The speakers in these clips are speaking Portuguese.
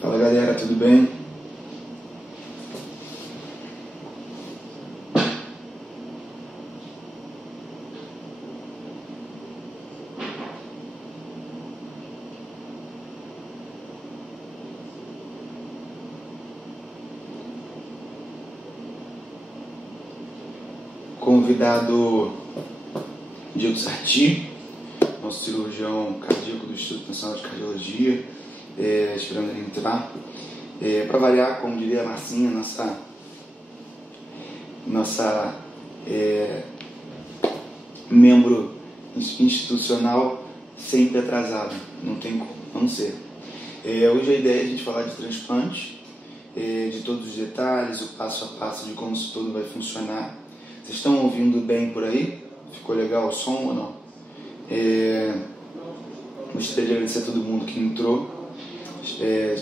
Fala galera, tudo bem? Convidado Diego Sarti, nosso cirurgião cardíaco do Instituto Nacional de Cardiologia, esperando ele entrar. Para variar, como diria a Marcinha, nossa membro institucional sempre atrasado, não tem como não ser. Hoje a ideia é a gente falar de transplante, de todos os detalhes, o passo a passo de como isso tudo vai funcionar. Vocês estão ouvindo bem por aí? Ficou legal o som ou não? Gostaria de agradecer a todo mundo que entrou.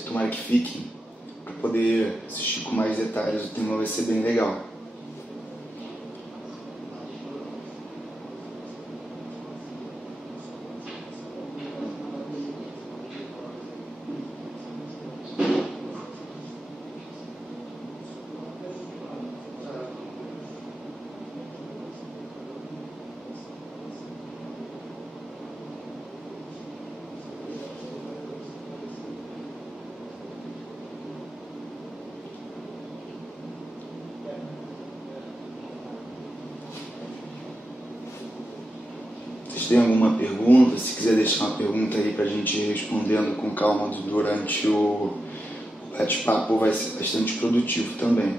Tomara que fiquem para poder assistir com mais detalhes. O tema vai ser bem legal. Tem alguma pergunta? Se quiser deixar uma pergunta aí pra gente ir respondendo com calma durante o bate-papo, vai ser bastante produtivo também.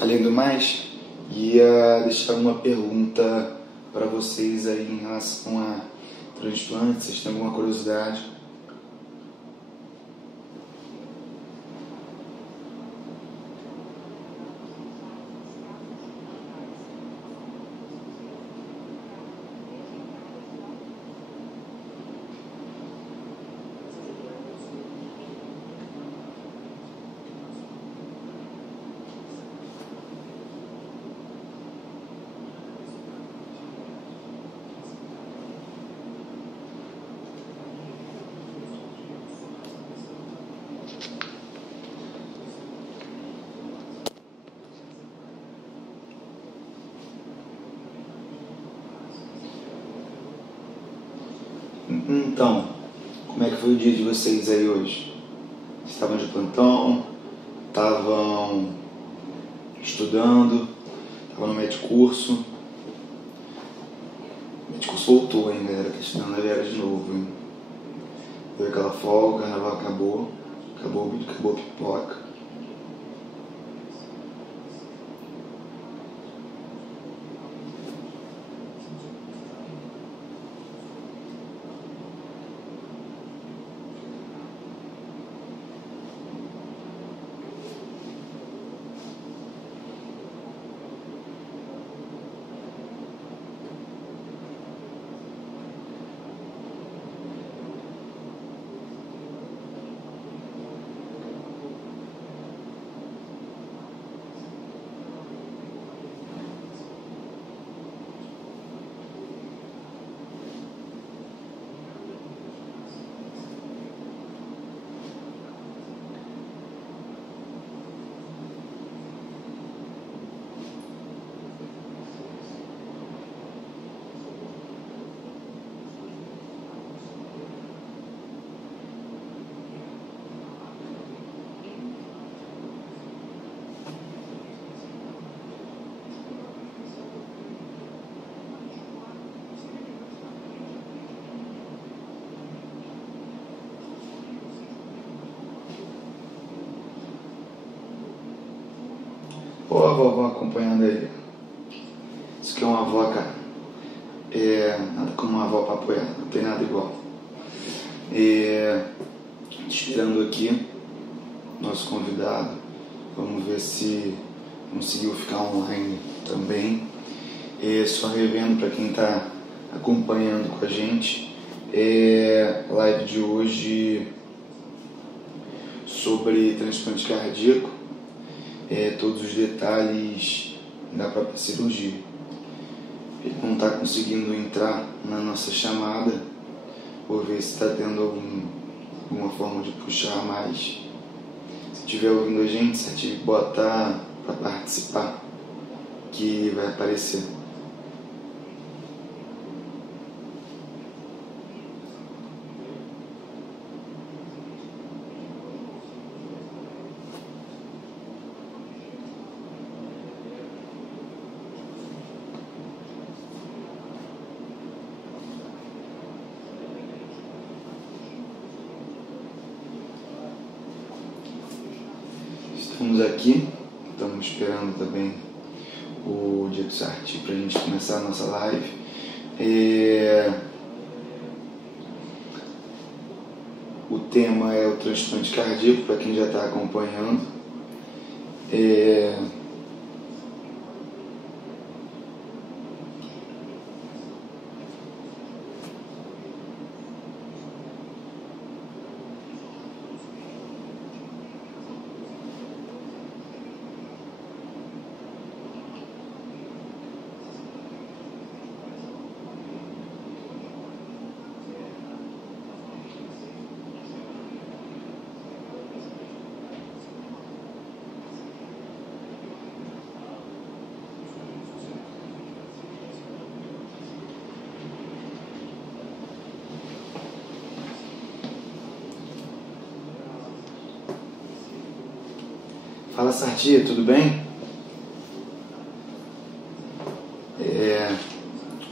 Além do mais, ia deixar uma pergunta para vocês aí em relação a transplante, vocês têm alguma curiosidade? Então, como é que foi o dia de vocês aí hoje? Estavam de plantão? Estavam estudando? Estavam no médico curso? O médico curso voltou, hein, galera? Tá estudando a galera de novo, hein? Deu aquela folga, o carnaval acabou a pipoca. Ou a vovó acompanhando ele. Isso aqui é uma avó, cara. Nada como uma avó pra apoiar, não tem nada igual. Esperando aqui nosso convidado. Vamos ver se conseguiu ficar online também. Só revendo para quem está acompanhando com a gente, live de hoje sobre transplante cardíaco. todos os detalhes da própria cirurgia. Ele não está conseguindo entrar na nossa chamada, por ver se está tendo alguma forma de puxar mais. Se estiver ouvindo a gente, se ative botar para participar, que vai aparecer. Estamos aqui, estamos esperando também o Diego Sarti para a gente começar a nossa live. O tema é o transplante cardíaco, para quem já está acompanhando. Fala, Sarti, tudo bem?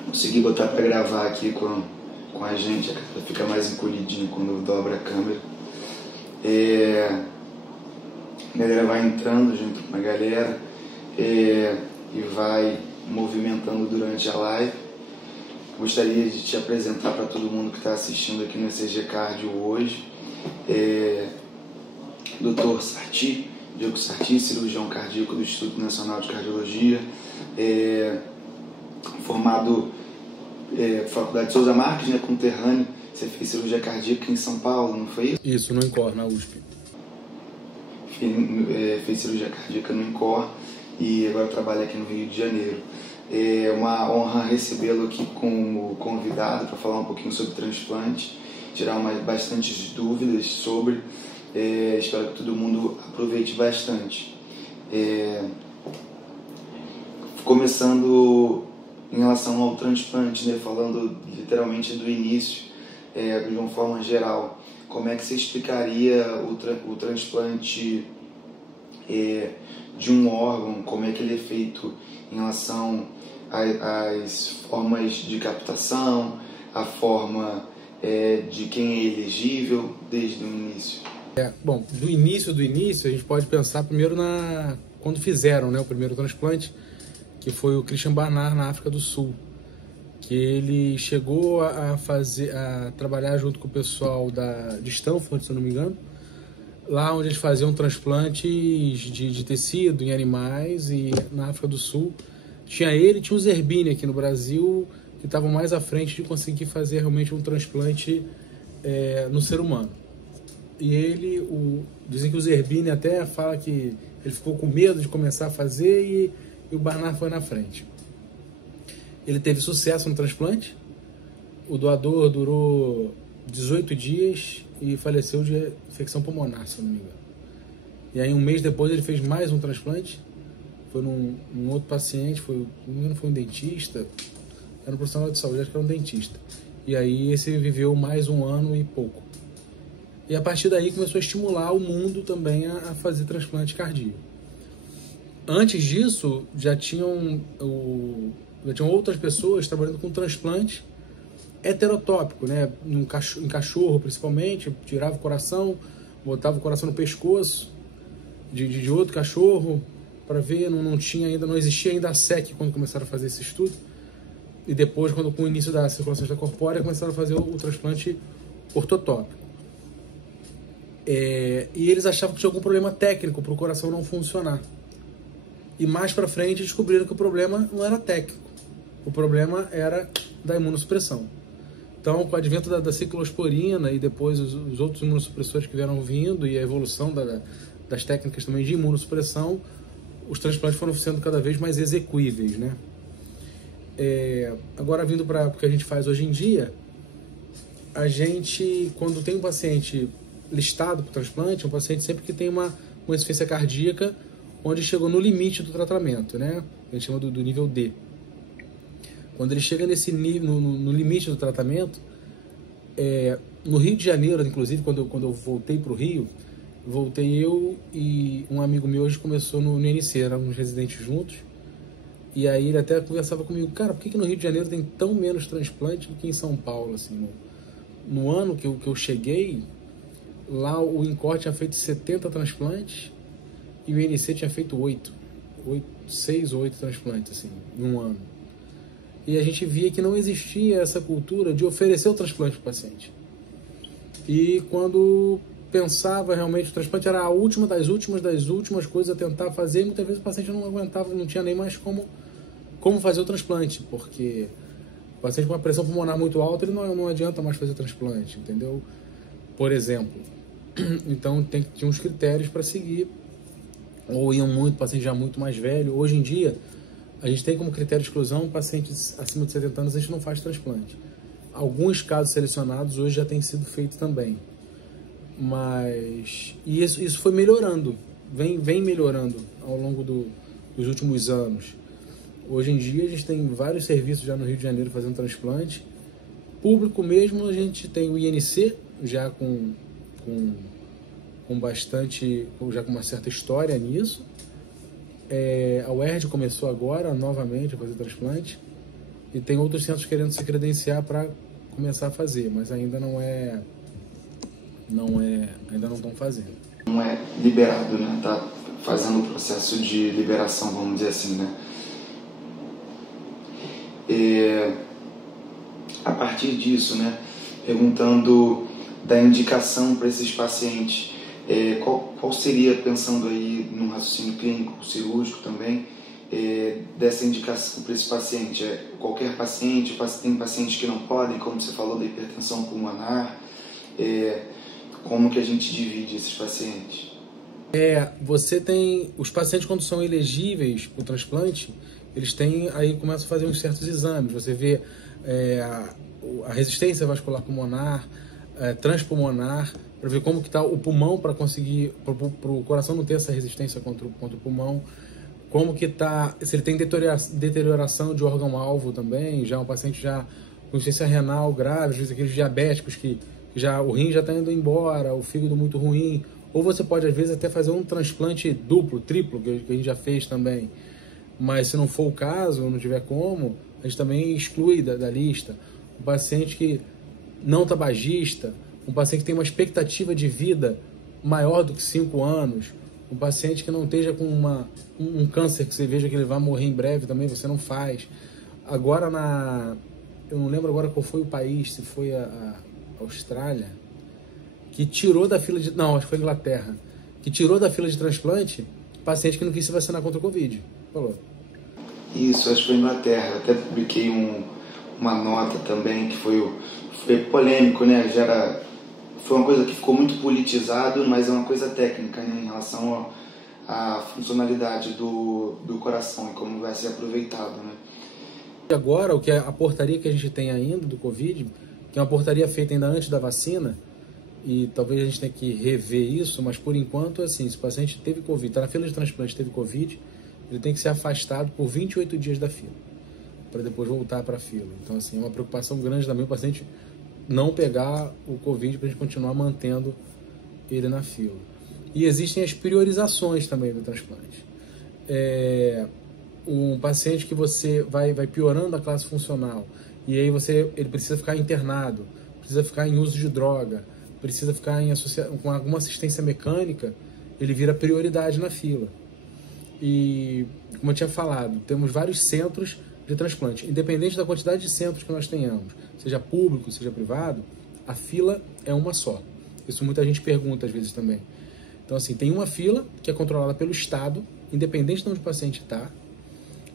Consegui botar para gravar aqui com a gente, fica mais encolhidinho quando dobra a câmera. A galera vai entrando junto com a galera e vai movimentando durante a live. Gostaria de te apresentar para todo mundo que está assistindo aqui no ECG Cardio hoje. Dr. Sarti, Diego Sarti, cirurgião cardíaco do Instituto Nacional de Cardiologia, formado Faculdade de Souza Marques, né, conterrâneo. Você fez cirurgia cardíaca em São Paulo, não foi isso? Isso, no INCOR, na USP. Fez cirurgia cardíaca no INCOR e agora trabalha aqui no Rio de Janeiro. É uma honra recebê-lo aqui como convidado para falar um pouquinho sobre transplante, tirar bastantes dúvidas sobre. Espero que todo mundo aproveite bastante. Começando em relação ao transplante, né, falando literalmente do início, de uma forma geral, como é que você explicaria o transplante de um órgão, como é que ele é feito em relação às formas de captação, a forma de quem é elegível desde o início? Bom, do início, a gente pode pensar primeiro quando fizeram, né, o primeiro transplante, que foi o Christian Barnard na África do Sul, que ele chegou a trabalhar junto com o pessoal de Stanford, se eu não me engano, lá onde eles faziam transplantes de tecido em animais, e na África do Sul tinha o Zerbini aqui no Brasil, que estavam mais à frente de conseguir fazer realmente um transplante no ser humano. E dizem que o Zerbini até fala que ele ficou com medo de começar a fazer e o Barnard foi na frente. Ele teve sucesso no transplante, o doador durou 18 dias e faleceu de infecção pulmonar, se eu não me engano. E aí um mês depois ele fez mais um transplante, foi num outro paciente, foi um dentista, era um profissional de saúde, acho que era um dentista. E aí esse viveu mais um ano e pouco. E a partir daí começou a estimular o mundo também a fazer transplante cardíaco. Antes disso, já tinham outras pessoas trabalhando com transplante heterotópico, né? Em cachorro, principalmente, tirava o coração, botava o coração no pescoço de outro cachorro para ver, não existia ainda a SEC quando começaram a fazer esse estudo. E depois, com o início da circulação extracorpórea, começaram a fazer o transplante ortotópico. E eles achavam que tinha algum problema técnico para o coração não funcionar. E mais para frente descobriram que o problema não era técnico. O problema era da imunossupressão. Então, com o advento da ciclosporina e depois os outros imunossupressores que vieram vindo e a evolução das técnicas também de imunossupressão, os transplantes foram sendo cada vez mais execuíveis, né? Agora, vindo para o que a gente faz hoje em dia, a gente, quando tem um paciente listado para o transplante, é um paciente sempre que tem uma insuficiência cardíaca onde chegou no limite do tratamento, né? A gente chama do nível D. Quando ele chega nesse nível, no limite do tratamento, no Rio de Janeiro, inclusive, quando eu voltei para o Rio, voltei eu e um amigo meu, hoje começou no INC, éramos residentes juntos, e aí ele até conversava comigo, cara, por que no Rio de Janeiro tem tão menos transplante do que em São Paulo? Assim, no ano que eu cheguei, lá o INCOR tinha feito 70 transplantes e o INC tinha feito 6 ou 8 transplantes, assim, em um ano. E a gente via que não existia essa cultura de oferecer o transplante para o paciente. E quando pensava realmente, o transplante era a última das últimas coisas a tentar fazer, e muitas vezes o paciente não aguentava, não tinha nem mais como fazer o transplante, porque o paciente com uma pressão pulmonar muito alta, ele não adianta mais fazer transplante, entendeu? Por exemplo. Então tinha uns critérios para seguir, ou iam muito, paciente já muito mais velho. Hoje em dia, a gente tem como critério de exclusão pacientes acima de 70 anos, a gente não faz transplante. Alguns casos selecionados hoje já tem sido feito também. Mas isso foi melhorando, vem melhorando ao longo dos últimos anos. Hoje em dia a gente tem vários serviços já no Rio de Janeiro fazendo transplante. Público mesmo, a gente tem o INC, já com bastante, já com uma certa história nisso. A UERJ começou agora novamente a fazer transplante e tem outros centros querendo se credenciar para começar a fazer, mas ainda ainda não estão fazendo. Não é liberado, né? Tá fazendo o processo de liberação, vamos dizer assim, né? A partir disso, né? Perguntando da indicação para esses pacientes, qual seria, pensando aí no raciocínio clínico, cirúrgico também, dessa indicação para esse paciente? Qualquer paciente, tem pacientes que não podem, como você falou da hipertensão pulmonar, como que a gente divide esses pacientes? Você tem os pacientes, quando são elegíveis para o transplante, eles começam a fazer uns certos exames. Você vê a resistência vascular pulmonar, transpulmonar, para ver como que está o pulmão, para conseguir, para o coração não ter essa resistência contra o pulmão, como que está, se ele tem deterioração de órgão-alvo também, já um paciente já com insuficiência renal grave, às vezes aqueles diabéticos que já o rim já está indo embora, o fígado muito ruim, ou você pode às vezes até fazer um transplante duplo, triplo, que a gente já fez também, mas se não for o caso, ou não tiver como, a gente também exclui da lista. Um paciente que não tabagista, um paciente que tem uma expectativa de vida maior do que 5 anos, um paciente que não esteja com um câncer que você veja que ele vai morrer em breve também, você não faz. Agora eu não lembro agora qual foi o país, se foi a Austrália, que tirou da fila de... Não, acho que foi a Inglaterra, que tirou da fila de transplante paciente que não quis se vacinar contra o Covid. Falou. Isso, acho que foi a Inglaterra. Eu até publiquei uma nota também que foi polêmico, né? Foi uma coisa que ficou muito politizado, mas é uma coisa técnica, né? Em relação à funcionalidade do coração e como vai ser aproveitado, né? Agora, a portaria que a gente tem ainda do Covid, que é uma portaria feita ainda antes da vacina, e talvez a gente tenha que rever isso, mas por enquanto, assim, se o paciente teve Covid, está na fila de transplante, teve Covid, ele tem que ser afastado por 28 dias da fila, para depois voltar para a fila. Então, assim, é uma preocupação grande também o paciente não pegar o Covid para a gente continuar mantendo ele na fila. E existem as priorizações também do transplante. Um paciente que você vai piorando a classe funcional, e aí ele precisa ficar internado, precisa ficar em uso de droga, precisa ficar com alguma assistência mecânica, ele vira prioridade na fila. E, como eu tinha falado, temos vários centros de transplante. Independente da quantidade de centros que nós tenhamos, seja público, seja privado, a fila é uma só. Isso muita gente pergunta às vezes também. Então, assim, tem uma fila que é controlada pelo Estado, independente de onde o paciente está,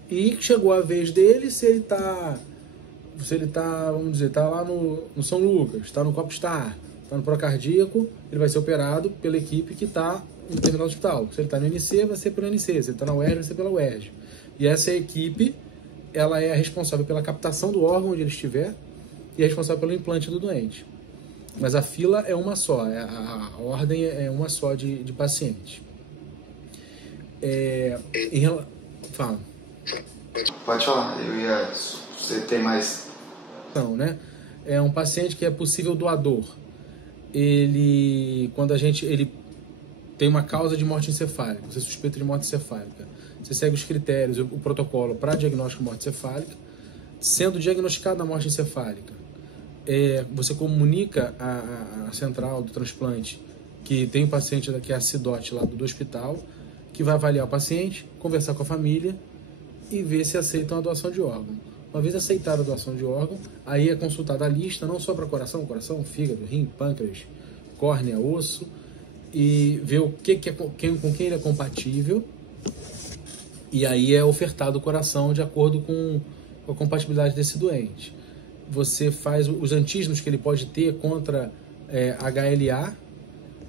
e chegou a vez dele, se ele está, vamos dizer, está lá no São Lucas, está no Copstar, está no Procardíaco, ele vai ser operado pela equipe que está em determinado hospital. Se ele está no NC, vai ser pelo NC. Se ele está na UERJ, vai ser pela UERJ. E essa equipe, ela é responsável pela captação do órgão onde ele estiver e é responsável pelo implante do doente. Mas a fila é uma só, a ordem é uma só de paciente. Fala. Pode falar, você tem mais... Não, né? É um paciente que é possível doador. Quando ele tem uma causa de morte encefálica, você suspeita de morte encefálica, você segue os critérios, o protocolo para diagnóstico de morte encefálica. Sendo diagnosticada a morte encefálica, você comunica à central do transplante que tem um paciente que é a CIDOT lá do hospital, que vai avaliar o paciente, conversar com a família e ver se aceitam a doação de órgão. Uma vez aceitada a doação de órgão, aí é consultada a lista, não só para coração, fígado, rim, pâncreas, córnea, osso, e ver com quem ele é compatível, e aí é ofertado o coração de acordo com a compatibilidade desse doente. Você faz os antígenos que ele pode ter contra HLA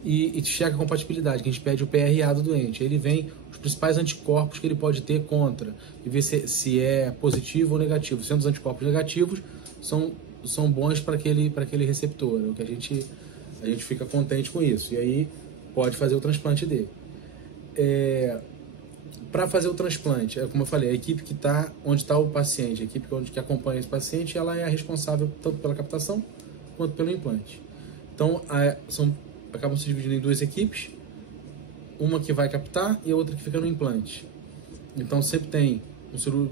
e checa a compatibilidade, que a gente pede o PRA do doente. Ele vem os principais anticorpos que ele pode ter contra e ver se é positivo ou negativo. Sendo os anticorpos negativos, são bons para aquele receptor, o que a gente fica contente com isso. E aí pode fazer o transplante dele. Para fazer o transplante, como eu falei, a equipe que está onde está o paciente, a equipe que acompanha esse paciente, ela é a responsável tanto pela captação quanto pelo implante. Então, acabam se dividindo em duas equipes, uma que vai captar e a outra que fica no implante. Então, sempre tem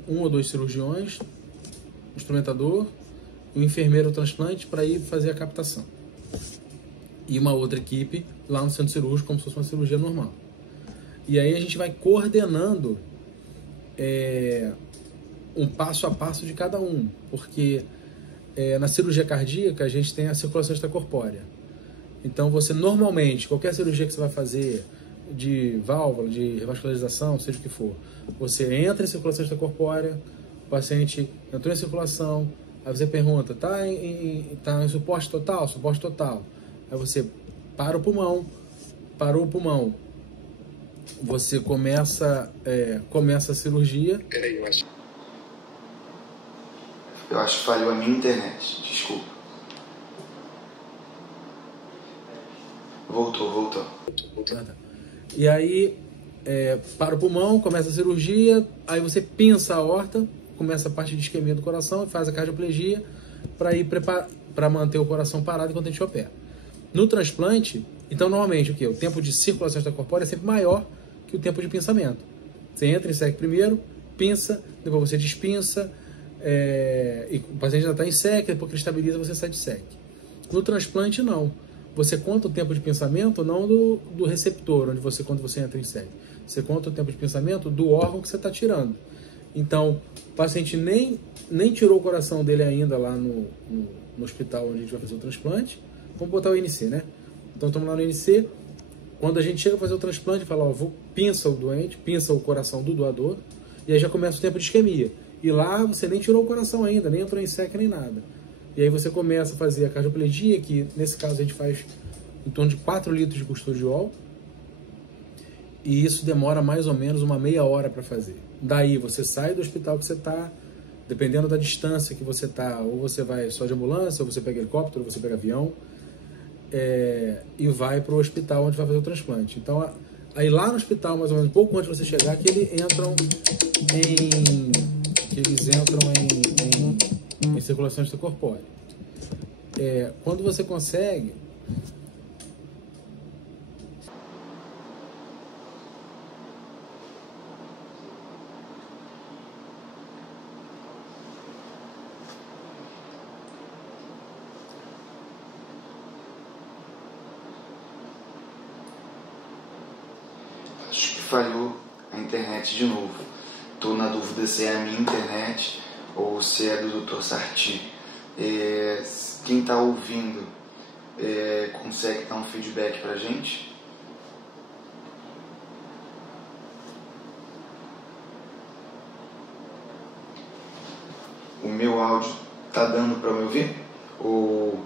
um ou dois cirurgiões, um instrumentador e um enfermeiro transplante para ir fazer a captação. E uma outra equipe lá no centro cirúrgico, como se fosse uma cirurgia normal. E aí a gente vai coordenando um passo a passo de cada um, porque na cirurgia cardíaca a gente tem a circulação extracorpórea. Então você normalmente, qualquer cirurgia que você vai fazer, de válvula, de revascularização, seja o que for, você entra em circulação extracorpórea, o paciente entrou em circulação, aí você pergunta, tá em suporte total? Suporte total. Aí você parou o pulmão, você começa a cirurgia. Peraí, eu acho que falhou a minha internet, desculpa. Voltou. E aí, para o pulmão, começa a cirurgia, aí você pinça a aorta, começa a parte de isquemia do coração e faz a cardioplegia para manter o coração parado enquanto a gente opera. No transplante, então normalmente o tempo de circulação extracorpórea é sempre maior que o tempo de pinçamento. Você entra em SEC primeiro, pinça, depois você despinça, e o paciente já está em SEC, depois que ele estabiliza, você sai de SEC. No transplante, não. Você conta o tempo de pensamento não do receptor, quando você entra em SEC. Você conta o tempo de pensamento do órgão que você está tirando. Então, o paciente nem tirou o coração dele ainda lá no hospital onde a gente vai fazer o transplante. Vamos botar o NC, né? Então, estamos lá no NC. Quando a gente chega a fazer o transplante, fala, pinça o doente, pinça o coração do doador, e aí já começa o tempo de isquemia. E lá você nem tirou o coração ainda, nem entrou em SEC nem nada. E aí você começa a fazer a cardioplegia, que nesse caso a gente faz em torno de 4 litros de custodiol, e isso demora mais ou menos uma meia hora para fazer. Daí você sai do hospital que você está, dependendo da distância que você está, ou você vai só de ambulância, ou você pega helicóptero, ou você pega avião, e vai para o hospital onde vai fazer o transplante. Então, aí lá no hospital, mais ou menos, um pouco antes de você chegar, que eles entram em circulação extracorpórea. Quando você consegue... Acho que falhou a internet de novo. Estou na dúvida se é a minha internet ou se é do Dr. Sarti. Quem está ouvindo consegue dar um feedback para a gente? O meu áudio tá dando para me ouvir? Ou...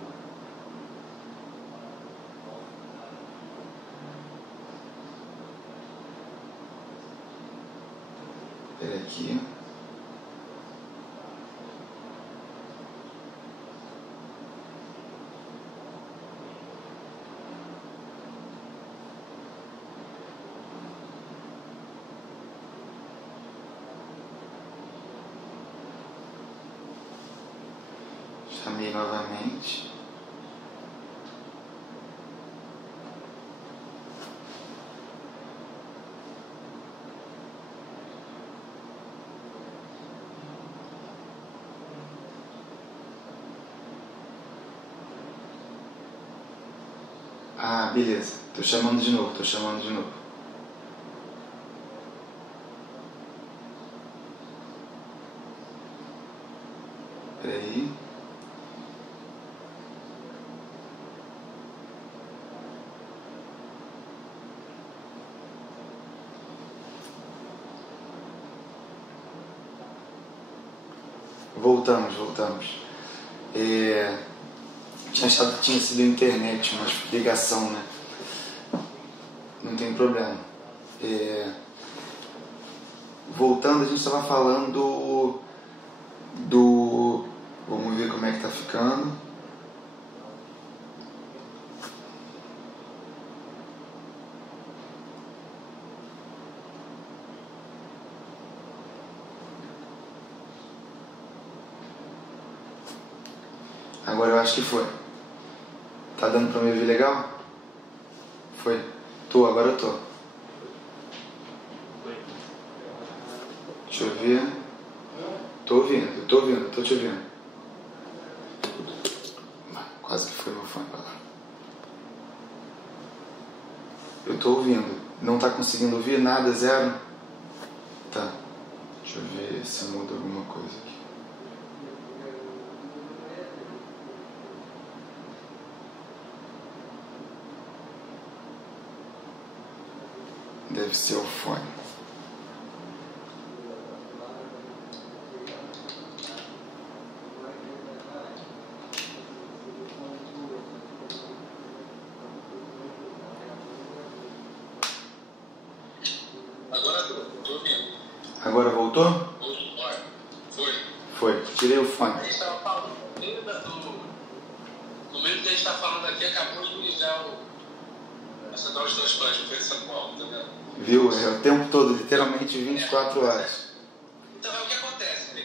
Espera aqui. Chamei novamente. Ah, beleza. Tô chamando de novo. Peraí. Voltamos. Tinha achado que tinha sido a internet, uma ligação, né? Não tem problema. Voltando, a gente estava falando do... Vamos ver como é que tá ficando. Agora eu acho que foi. Tá dando pra me ouvir legal? Foi. Agora eu tô. Deixa eu ver. Tô ouvindo, tô te ouvindo. Quase que foi meu fone pra lá. Eu tô ouvindo. Não tá conseguindo ouvir nada, zero? Tá. Deixa eu ver se muda alguma coisa aqui. Deve ser o fone. Agora tô ouvindo. Agora voltou? Foi. Tirei o fone. A gente estava falando, no meio que a gente está falando aqui, acabou de ligar a central de transplante de São Paulo, tá vendo? Viu? É o tempo todo, literalmente 24 horas. Então é o que acontece.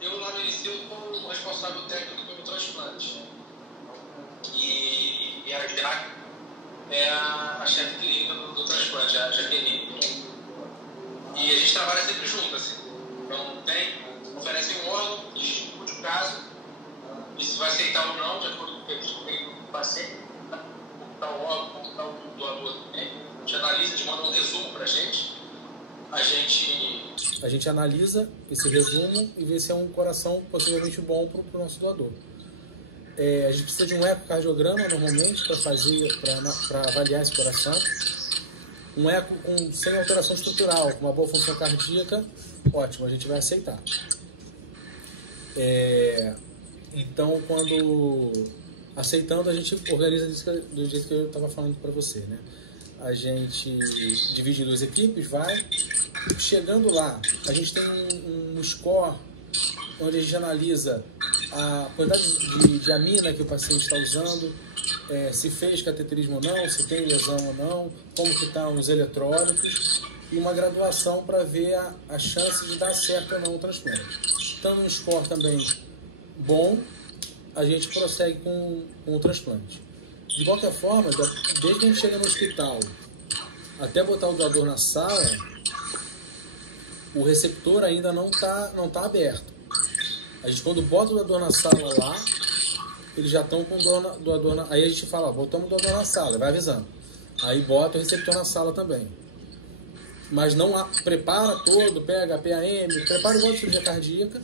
Eu lá no início como responsável técnico pelo transplante. E a Jaque é a chefe clínica do transplante, a Jaqueline. E a gente trabalha sempre junto, assim. Então oferece um órgão, discute o caso, e se vai aceitar ou não, de acordo com o que a gente tem do paciente, como está o órgão, como está o doador também. A gente analisa, eles mandam um resumo para a gente. A gente analisa esse resumo e vê se é um coração possivelmente bom para o nosso doador. A gente precisa de um ecocardiograma normalmente para avaliar esse coração. Um eco sem alteração estrutural, com uma boa função cardíaca, ótimo, a gente vai aceitar. Então, quando aceitando, a gente organiza do jeito que eu estava falando para você, né? A gente divide em duas equipes, vai. Chegando lá, a gente tem um score onde a gente analisa a quantidade de amina que o paciente está usando, se fez cateterismo ou não, se tem lesão ou não, como que estão os eletrólitos, e uma graduação para ver a chance de dar certo ou não o transplante. Estando um score também bom, a gente prossegue com o transplante. De qualquer forma, desde que a gente chega no hospital até botar o doador na sala, o receptor ainda não tá aberto. A gente, quando bota o doador na sala lá, eles já estão com o doador aí a gente fala, botamos o doador na sala, vai avisando. Aí bota o receptor na sala também. Mas não prepara todo, pega a PAM, prepara igual de cirurgia cardíaca,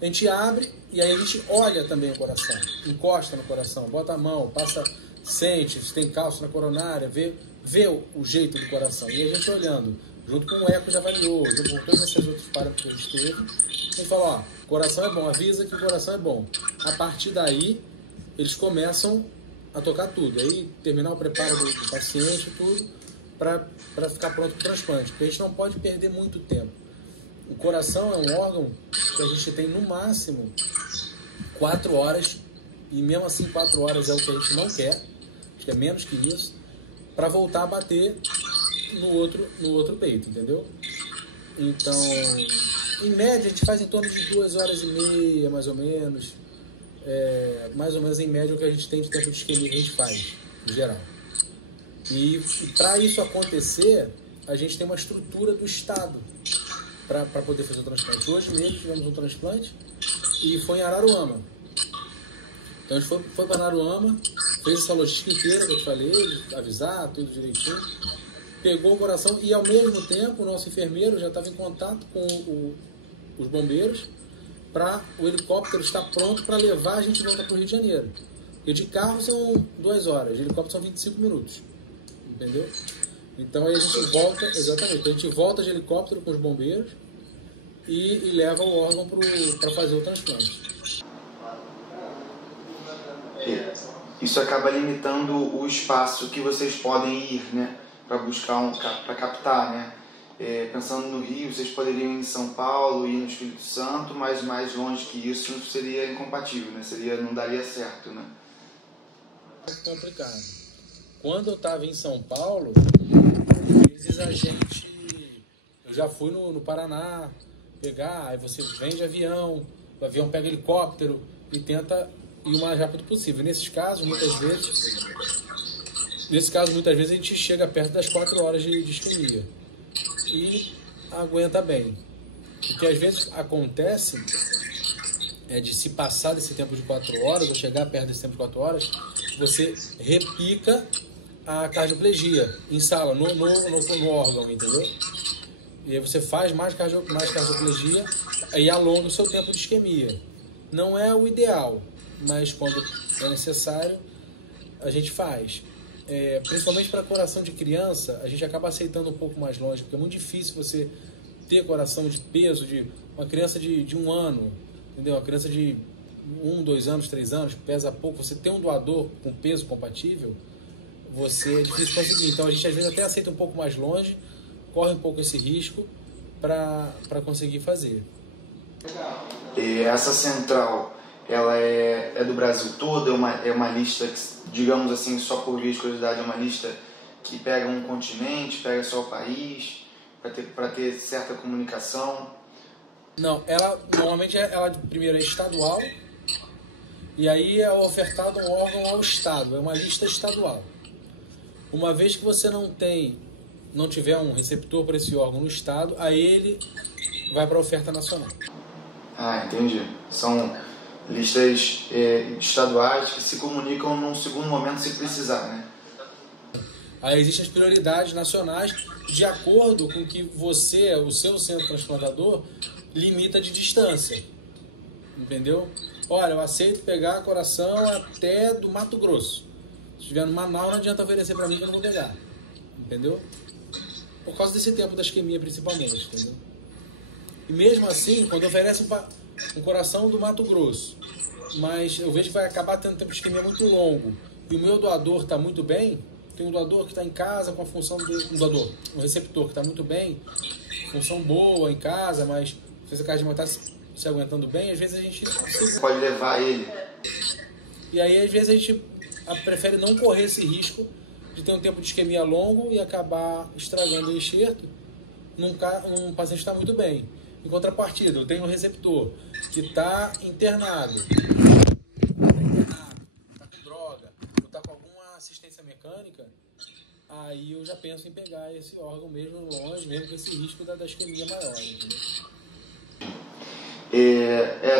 a gente abre e aí a gente olha também o coração, encosta no coração, bota a mão, sente se tem cálcio na coronária, vê o jeito do coração. E a gente olhando, junto com o eco já avaliou, junto com todos esses outros parâmetros que a gente teve, a gente fala, o coração é bom, avisa que o coração é bom. A partir daí, eles começam a tocar tudo. Aí terminar o preparo do paciente, tudo, para ficar pronto para o transplante. Porque a gente não pode perder muito tempo. O coração é um órgão que a gente tem no máximo 4 horas, e mesmo assim 4 horas é o que a gente não quer, acho que é menos que isso, para voltar a bater no outro peito, entendeu? Então, em média, a gente faz em torno de 2 horas e meia, mais ou menos. Mais ou menos em média o que a gente tem de tempo de isquemia que a gente faz, em geral. E para isso acontecer, a gente tem uma estrutura do Estado para poder fazer o transplante. Hoje mesmo tivemos um transplante e foi em Araruama. Então a gente foi para Araruama, fez essa logística inteira que eu te falei, de avisar, tudo direitinho, pegou o coração e ao mesmo tempo o nosso enfermeiro já estava em contato com os bombeiros para o helicóptero estar pronto para levar a gente de volta para o Rio de Janeiro. E de carro são 2 horas, de helicóptero são 25 minutos. Entendeu? Então aí a gente volta, exatamente, a gente volta de helicóptero com os bombeiros e leva o órgão para fazer o transplante. Isso acaba limitando o espaço que vocês podem ir, né, para buscar para captar, né? Pensando no Rio, vocês poderiam ir em São Paulo e no Espírito Santo, mas mais longe que isso seria incompatível, né? Não daria certo, né? É complicado. Quando eu estava em São Paulo, às vezes eu já fui no Paraná pegar, aí você vem de avião, o avião pega helicóptero e tenta ir o mais rápido possível. Nesses casos, muitas vezes a gente chega perto das 4 horas de isquemia e aguenta bem. O que às vezes acontece é de se passar desse tempo de 4 horas, ou chegar perto desse tempo de 4 horas, você repica a cardioplegia em sala, no órgão, entendeu? E aí você faz mais cardioplegia e alonga o seu tempo de isquemia. Não é o ideal, mas quando é necessário, a gente faz. Principalmente para coração de criança, a gente acaba aceitando um pouco mais longe, porque é muito difícil você ter coração de peso de uma criança de 1 ano, entendeu? Uma criança de 1, 2 anos, 3 anos, pesa pouco. Você tem um doador com peso compatível, é difícil conseguir. Então a gente às vezes até aceita um pouco mais longe, corre um pouco esse risco para conseguir fazer. E essa central, ela é do Brasil todo? É uma lista, digamos assim, só por via de curiosidade, é uma lista que pega um continente, pega só o país, para ter certa comunicação? Não, normalmente primeiro é estadual, e aí é ofertado um órgão ao Estado, é uma lista estadual. Uma vez que você não tiver um receptor para esse órgão no Estado, aí ele vai para a oferta nacional. Ah, entendi. São listas estaduais que se comunicam num segundo momento se precisar, né? Aí existem as prioridades nacionais de acordo com que o seu centro transplantador limita de distância. Entendeu? Olha, eu aceito pegar coração até do Mato Grosso. Se estiver no Manaus, não adianta oferecer para mim que eu não vou pegar. Entendeu? Por causa desse tempo da isquemia, principalmente. Entendeu? E mesmo assim, quando oferece um coração do Mato Grosso, mas eu vejo que vai acabar tendo tempo de isquemia muito longo, e o meu doador está muito bem, tem um doador que está em casa com a função um receptor que está muito bem, função boa em casa, mas se esse cardioma está se aguentando bem, às vezes a gente pode levar ele. E aí às vezes a gente prefere não correr esse risco de ter um tempo de isquemia longo e acabar estragando o enxerto num paciente que está muito bem. Em contrapartida, eu tenho um receptor que está internado, está com droga, ou está com alguma assistência mecânica, aí eu já penso em pegar esse órgão mesmo longe, mesmo com esse risco da isquemia maior, entendeu?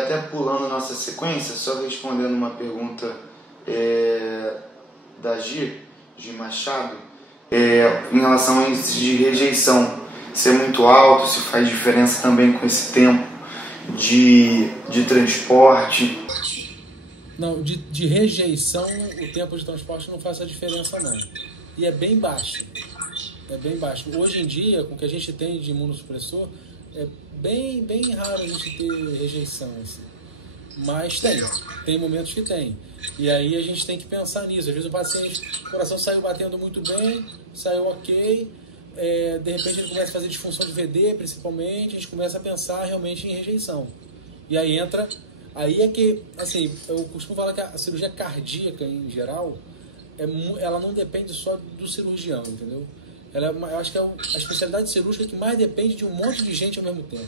Até pulando nossa sequência, só respondendo uma pergunta da Gi Machado, em relação a índice de rejeição ser muito alto, se faz diferença também com esse tempo de transporte? Não, de rejeição, o tempo de transporte não faz a diferença não. E é bem baixo. É bem baixo. Hoje em dia, com o que a gente tem de imunossupressor, é bem raro a gente ter rejeição. Assim. Mas tem momentos que tem. E aí a gente tem que pensar nisso. Às vezes o coração saiu batendo muito bem, saiu ok, de repente ele começa a fazer disfunção de VD, principalmente, a gente começa a pensar realmente em rejeição. E aí entra... Aí é que, assim, eu costumo falar que a cirurgia cardíaca, em geral, ela não depende só do cirurgião, entendeu? Eu acho que é a especialidade cirúrgica que mais depende de um monte de gente ao mesmo tempo.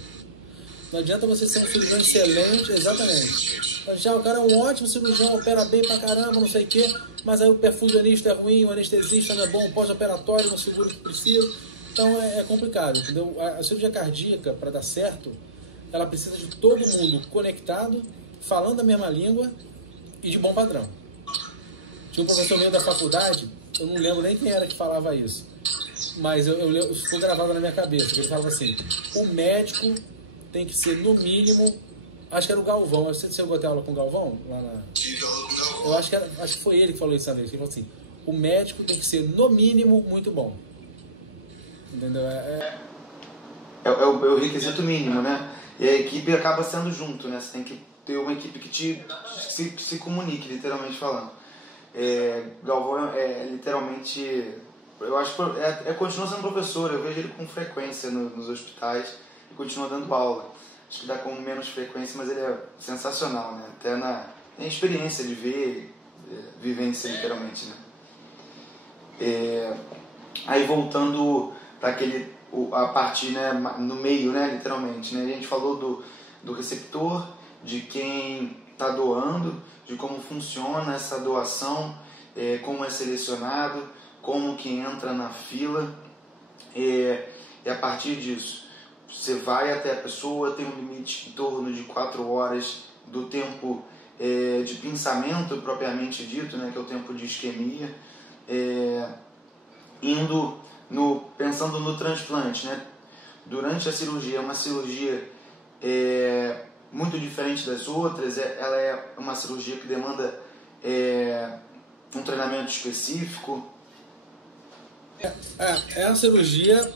Não adianta você ser um cirurgião excelente, exatamente. Já o cara é um ótimo cirurgião, opera bem pra caramba, não sei o quê, mas aí o perfusionista é ruim, o anestesista não é bom, o pós-operatório não segura o que precisa. Então é complicado, entendeu? A cirurgia cardíaca, para dar certo, ela precisa de todo mundo conectado, falando a mesma língua e de bom padrão. Tinha um professor meu da faculdade, eu não lembro nem quem era que falava isso, mas eu ficou gravado na minha cabeça, que ele falava assim: o médico tem que ser, no mínimo, acho que era o Galvão, você chegou a ter aula com o Galvão? Eu acho que foi ele que falou isso também, ele falou assim: o médico tem que ser, no mínimo, muito bom. Entendeu? É o requisito mínimo, né? E a equipe acaba sendo junto, né? Você tem que ter uma equipe que se comunique, literalmente falando. Galvão literalmente... Eu acho que continua sendo professor, eu vejo ele com frequência nos hospitais e continua dando aula. Acho que dá com menos frequência, mas ele é sensacional, né? Até na experiência de ver, vivência, literalmente, né? Aí voltando para a parte, né, no meio, né, literalmente, né? A gente falou do receptor, de quem está doando, de como funciona essa doação, como é selecionado, como que entra na fila, e a partir disso você vai até a pessoa, tem um limite em torno de 4 horas do tempo de pinçamento propriamente dito, né, que é o tempo de isquemia, pensando no transplante, né? Durante a cirurgia, é uma cirurgia muito diferente das outras, ela é uma cirurgia que demanda um treinamento específico. É uma cirurgia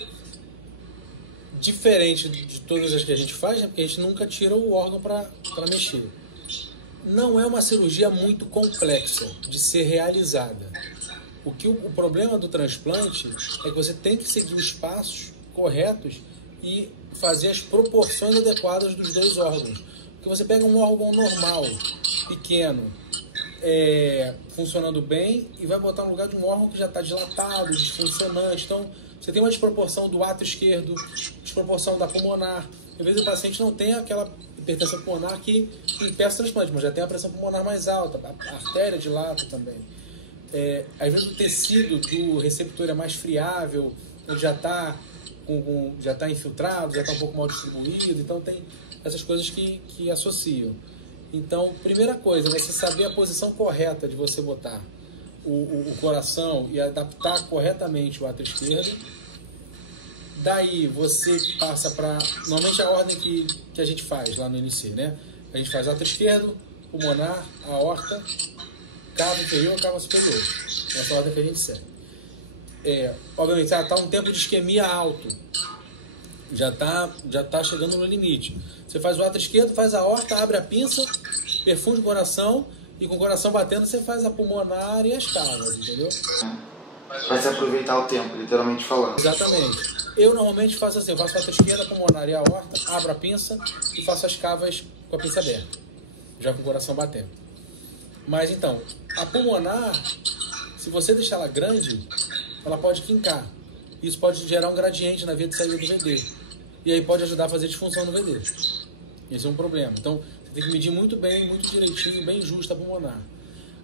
diferente de todas as que a gente faz, né? Porque a gente nunca tira o órgão para mexer. Não é uma cirurgia muito complexa de ser realizada. O problema do transplante é que você tem que seguir os passos corretos e fazer as proporções adequadas dos dois órgãos. Porque você pega um órgão normal, pequeno, funcionando bem, e vai botar no lugar de um órgão que já está dilatado, disfuncionante. Então, você tem uma desproporção do átrio esquerdo, desproporção da pulmonar. Às vezes o paciente não tem aquela hipertensão pulmonar que impeça o transplante, mas já tem a pressão pulmonar mais alta, a artéria dilata também. Às vezes o tecido do receptor é mais friável, ele já está infiltrado, já está um pouco mal distribuído, então tem essas coisas que associam. Então, primeira coisa, você saber a posição correta de você botar o coração e adaptar corretamente o átrio esquerdo. Daí você passa para, normalmente a ordem que a gente faz lá no NC, né? A gente faz átrio esquerdo, pulmonar, aorta, cavo inferior, cavo superior. Essa é a ordem que a gente segue. Obviamente, está um tempo de isquemia alto. Já tá chegando no limite. Você faz o átrio esquerdo, faz a aorta, abre a pinça, perfunde o coração, e com o coração batendo você faz a pulmonar e as cavas, entendeu? Vai se aproveitar o tempo, literalmente falando. Exatamente. Eu normalmente faço assim, eu faço a átrio esquerda, a pulmonar e a aorta, abro a pinça e faço as cavas com a pinça aberta, já com o coração batendo. Mas então, a pulmonar, se você deixar ela grande, ela pode quincar. Isso pode gerar um gradiente na via de saída do VD. E aí pode ajudar a fazer disfunção no VD. Esse é um problema. Então, você tem que medir muito bem, muito direitinho, bem justo a pulmonar.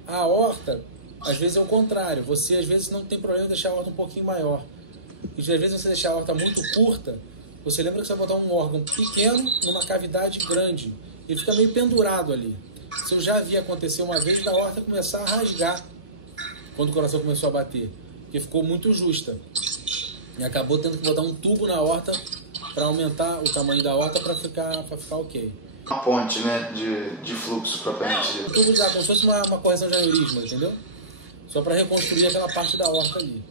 A aorta, às vezes é o contrário. Você, às vezes, não tem problema em deixar a aorta um pouquinho maior. E, às vezes, você deixar a aorta muito curta, você lembra que você vai botar um órgão pequeno numa cavidade grande. Ele fica meio pendurado ali. Isso eu já vi acontecer uma vez da aorta começar a rasgar quando o coração começou a bater. Porque ficou muito justa. E acabou tendo que botar um tubo na aorta para aumentar o tamanho da aorta para ficar ok. Uma ponte, né, de fluxo propriamente dito. O tubo dá como se fosse uma correção de aneurisma, entendeu? Só para reconstruir aquela parte da aorta ali.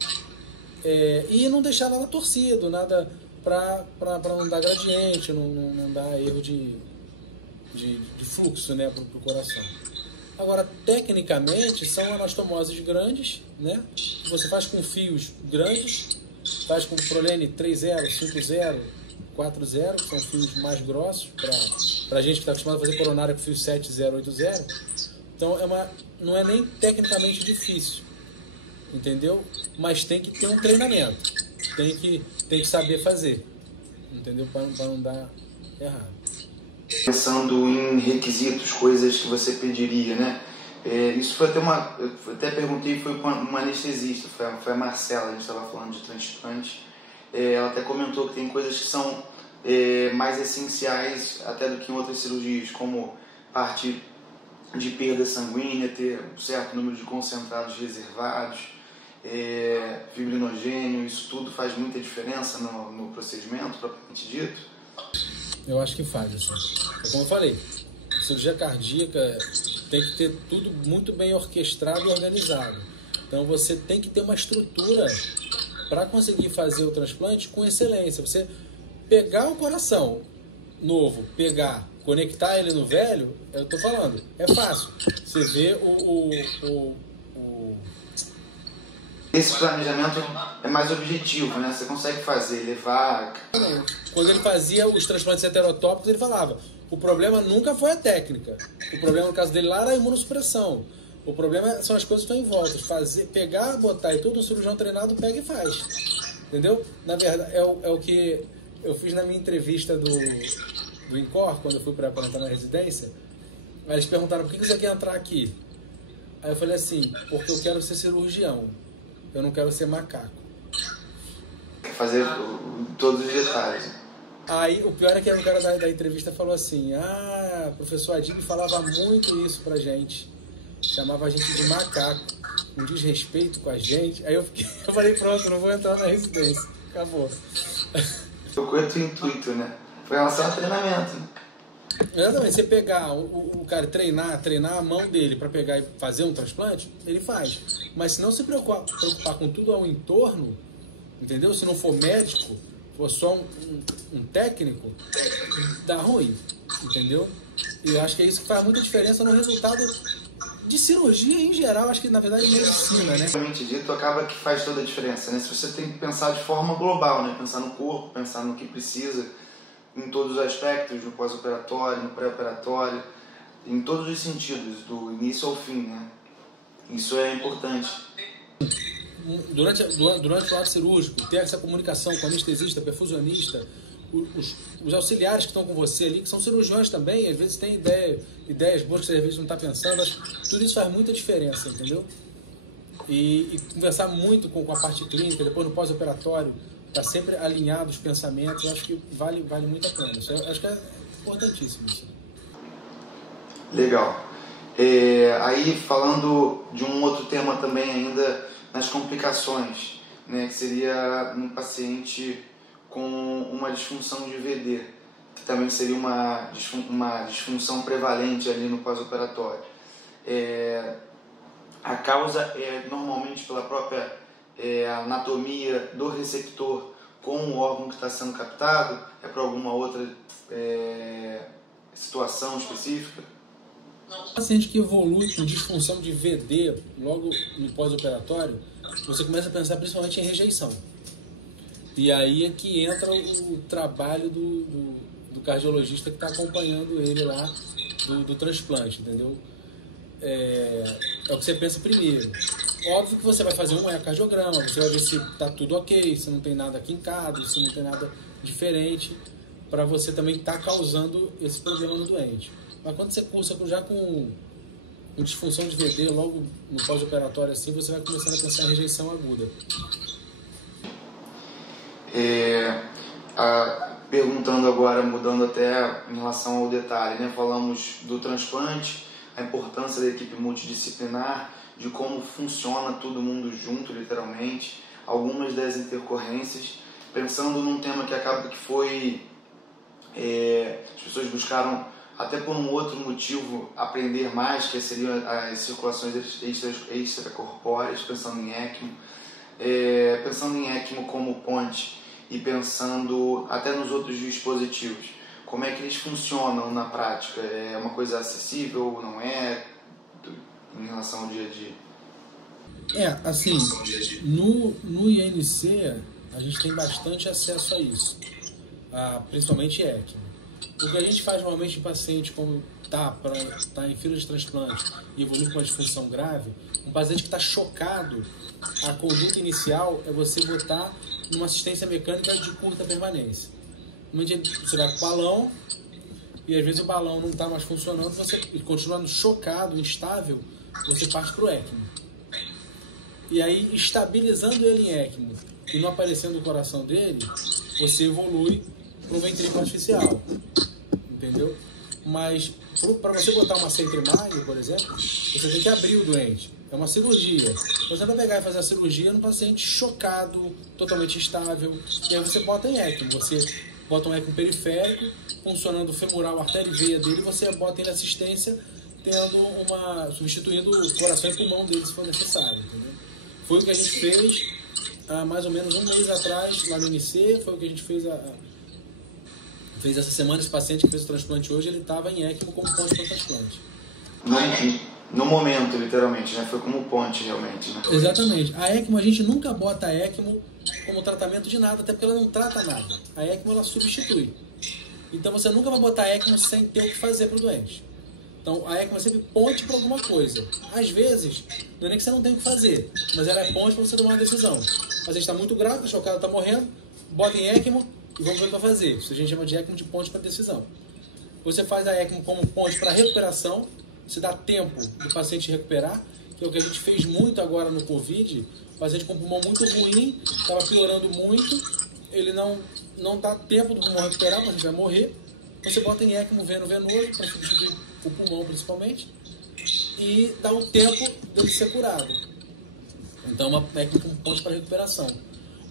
E não deixar nada torcido, nada para não dar gradiente, não dar erro de fluxo, né, para o coração. Agora, tecnicamente, são anastomoses grandes, né, que você faz com fios grandes, faz com Prolene 3.0, 5.0, 4.0, que são fios mais grossos, para a gente que está acostumado a fazer coronária com fio 7.0, 8.0. Então não é nem tecnicamente difícil, entendeu? Mas tem que ter um treinamento, tem que saber fazer, entendeu? Para não dar errado. Pensando em requisitos, coisas que você pediria, né? Isso foi até eu até perguntei, foi com uma anestesista, foi a Marcela, a gente estava falando de transplante. Ela até comentou que tem coisas que são mais essenciais até do que em outras cirurgias, como parte de perda sanguínea, ter um certo número de concentrados reservados, fibrinogênio, isso tudo faz muita diferença no procedimento, propriamente dito? Eu acho que faz, assim. Como eu falei, cirurgia cardíaca tem que ter tudo muito bem orquestrado e organizado. Então você tem que ter uma estrutura para conseguir fazer o transplante com excelência. Você pegar o coração novo, conectar ele no velho, eu tô falando, é fácil. Você vê Esse planejamento é mais objetivo, né? Você consegue fazer, levar... Quando ele fazia os transplantes heterotópicos, ele falava, o problema nunca foi a técnica. O problema, no caso dele lá, era a imunossupressão. O problema são as coisas que estão em volta. Pegar, botar e todo cirurgião treinado pega e faz. Entendeu? Na verdade, é o que eu fiz na minha entrevista do INCOR, quando eu fui para entrar na residência. Aí eles perguntaram, por que você quer entrar aqui? Aí eu falei assim, porque eu quero ser cirurgião. Eu não quero ser macaco. Fazer todos os detalhes. Aí o pior é que o cara da entrevista falou assim, professor Adib falava muito isso pra gente. Chamava a gente de macaco, um desrespeito com a gente. Aí eu falei, pronto, não vou entrar na residência. Acabou. Foi o intuito, né? Foi relação ao treinamento. Exatamente, você pegar o cara treinar a mão dele para pegar e fazer um transplante, ele faz. Mas se não se preocupar com tudo ao entorno, entendeu? Se não for médico, for só um técnico, dá ruim, entendeu? E eu acho que é isso que faz muita diferença no resultado de cirurgia em geral, acho que na verdade medicina, né? Realmente dito, acaba que faz toda a diferença, né? Se você tem que pensar de forma global, né? Pensar no corpo, pensar no que precisa, em todos os aspectos, no pós-operatório, no pré-operatório, em todos os sentidos, do início ao fim, né? Isso é importante. Durante o ato cirúrgico, ter essa comunicação com o anestesista, perfusionista, os auxiliares que estão com você ali, que são cirurgiões também, às vezes tem ideias boas que você às vezes não está pensando, acho que tudo isso faz muita diferença, entendeu? E conversar muito com a parte clínica, depois no pós-operatório, estar sempre alinhado os pensamentos, eu acho que vale muito a pena. Isso acho que é importantíssimo isso. Legal. Aí falando de um outro tema também ainda, nas complicações, né, que seria um paciente com uma disfunção de VD, que também seria uma disfunção prevalente ali no pós-operatório. A causa é normalmente pela própria anatomia do receptor com o órgão que está sendo captado, é por alguma outra situação específica? O paciente que evolui com disfunção de VD logo no pós-operatório, você começa a pensar principalmente em rejeição. E aí é que entra o trabalho do cardiologista que está acompanhando ele lá do transplante, entendeu? É o que você pensa primeiro. Óbvio que você vai fazer um ecocardiograma, você vai ver se está tudo ok, se não tem nada quincado, se não tem nada diferente, para você também estar causando esse problema no doente. Mas quando você cursa já com disfunção de VD, logo no pós-operatório assim, você vai começando a pensar em rejeição aguda. Perguntando agora, mudando até em relação ao detalhe, né? Falamos do transplante, a importância da equipe multidisciplinar, de como funciona todo mundo junto, literalmente, algumas das intercorrências, pensando num tema que acaba que foi... as pessoas buscaram, até por um outro motivo, aprender mais, que seriam as circulações extracorpóreas, pensando em ECMO como ponte e pensando até nos outros dispositivos. Como é que eles funcionam na prática? É uma coisa acessível ou não é em relação ao dia a dia? Assim, no INC a gente tem bastante acesso a isso, principalmente ECMO. O que a gente faz normalmente em paciente como tá em fila de transplante e evolui com uma disfunção grave, um paciente que está chocado, a conduta inicial é você botar numa assistência mecânica de curta permanência. Você vai com o balão e às vezes o balão não está mais funcionando, você continuando chocado, instável, você parte para o ECMO. E aí, estabilizando ele em ECMO e não aparecendo o coração dele, você evolui para o ventrículo artificial. Entendeu? Mas para você botar uma centrimágia, por exemplo, você tem que abrir o doente. É uma cirurgia. Você vai pegar e fazer a cirurgia num paciente chocado, totalmente instável, e aí você bota em ECMO. Você bota um ECMO periférico, funcionando o femoral, a artéria e veia dele, você bota em assistência, substituindo o coração e pulmão dele se for necessário. Entendeu? Foi o que a gente fez há mais ou menos um mês atrás lá no NC, foi o que a gente fez essa semana. Esse paciente que fez o transplante hoje, ele estava em ECMO como ponte para o transplante. No momento, literalmente, né? Foi como ponte, realmente, né? Exatamente. A ECMO, a gente nunca bota a ECMO como tratamento de nada, até porque ela não trata nada. A ECMO, ela substitui. Então, você nunca vai botar a ECMO sem ter o que fazer para o doente. Então, a ECMO é sempre ponte para alguma coisa. Às vezes, não é nem que você não tem o que fazer, mas ela é ponte para você tomar uma decisão. O paciente está muito grave, está chocado, está morrendo, bota em ECMO e vamos ver o que vai fazer. Isso a gente chama de ECMO de ponte para decisão. Você faz a ECMO como ponte para recuperação, você dá tempo do paciente recuperar, que é o que a gente fez muito agora no Covid. O paciente com pulmão muito ruim, estava piorando muito, ele não dá tempo do pulmão recuperar, o paciente vai morrer. Você bota em ECMO venoso, para substituir o pulmão principalmente, e dá o tempo dele ser curado. Então, uma ECMO como ponte para recuperação.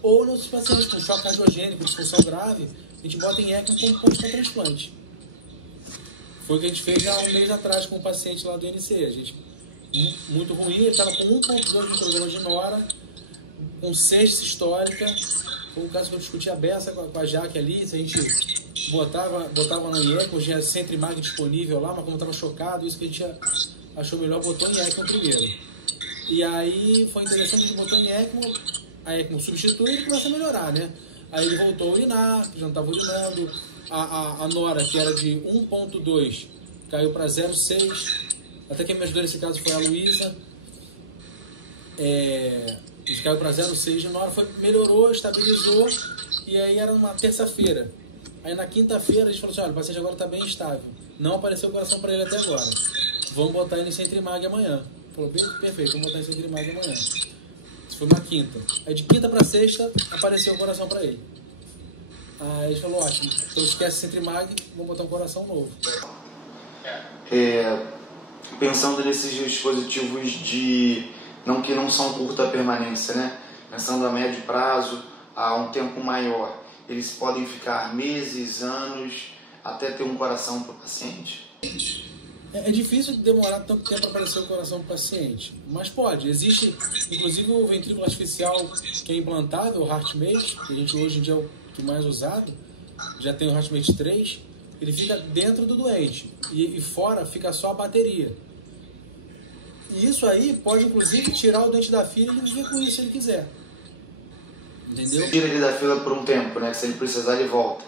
Ou nos pacientes com choque cardiogênico, disfunção grave, a gente bota em ECMO como ponte para transplante. Foi o que a gente fez há um mês atrás com um paciente lá do NC. A gente, muito ruim, ele estava com 1,2 microgramas de nora, com ciência histórica. Foi um caso que eu discuti a beça com a Jaque ali, se a gente botava no IECMO, tinha centrimag disponível lá, mas como estava chocado, isso que a gente achou melhor, botou em ECMO primeiro. E aí foi interessante, a gente botou em ECMO, a ECMO substitui e ele começa a melhorar, né? Aí ele voltou a urinar, que já não estava urinando, a nora, que era de 1,2, caiu para 0,6, até quem me ajudou nesse caso foi a Luísa, caiu para 0,6 de nora, melhorou, estabilizou, e aí era uma terça-feira. Aí na quinta-feira a gente falou assim, olha, o paciente agora está bem estável, não apareceu o coração para ele até agora, vamos botar ele em centrimag amanhã. Falou, perfeito, vamos botar em centrimag amanhã. Isso foi na quinta. Aí de quinta para sexta apareceu o coração para ele. Aí ele falou, ótimo, então esquece centrimag, vamos botar um coração novo. Pensando nesses dispositivos que não são curta permanência, né? Pensando a médio prazo, a um tempo maior, eles podem ficar meses, anos, até ter um coração para o paciente? É difícil demorar tanto tempo para aparecer o coração para o paciente, mas pode. Existe, inclusive, o ventrículo artificial que é implantável, o HeartMate, que a gente hoje em dia é o que mais usado, já tem o HeartMate 3, ele fica dentro do doente e fora fica só a bateria. E isso aí pode, inclusive, tirar o doente da fila e ele viver com isso se ele quiser. Entendeu? Tira ele da fila por um tempo, né? Que se ele precisar, ele volta.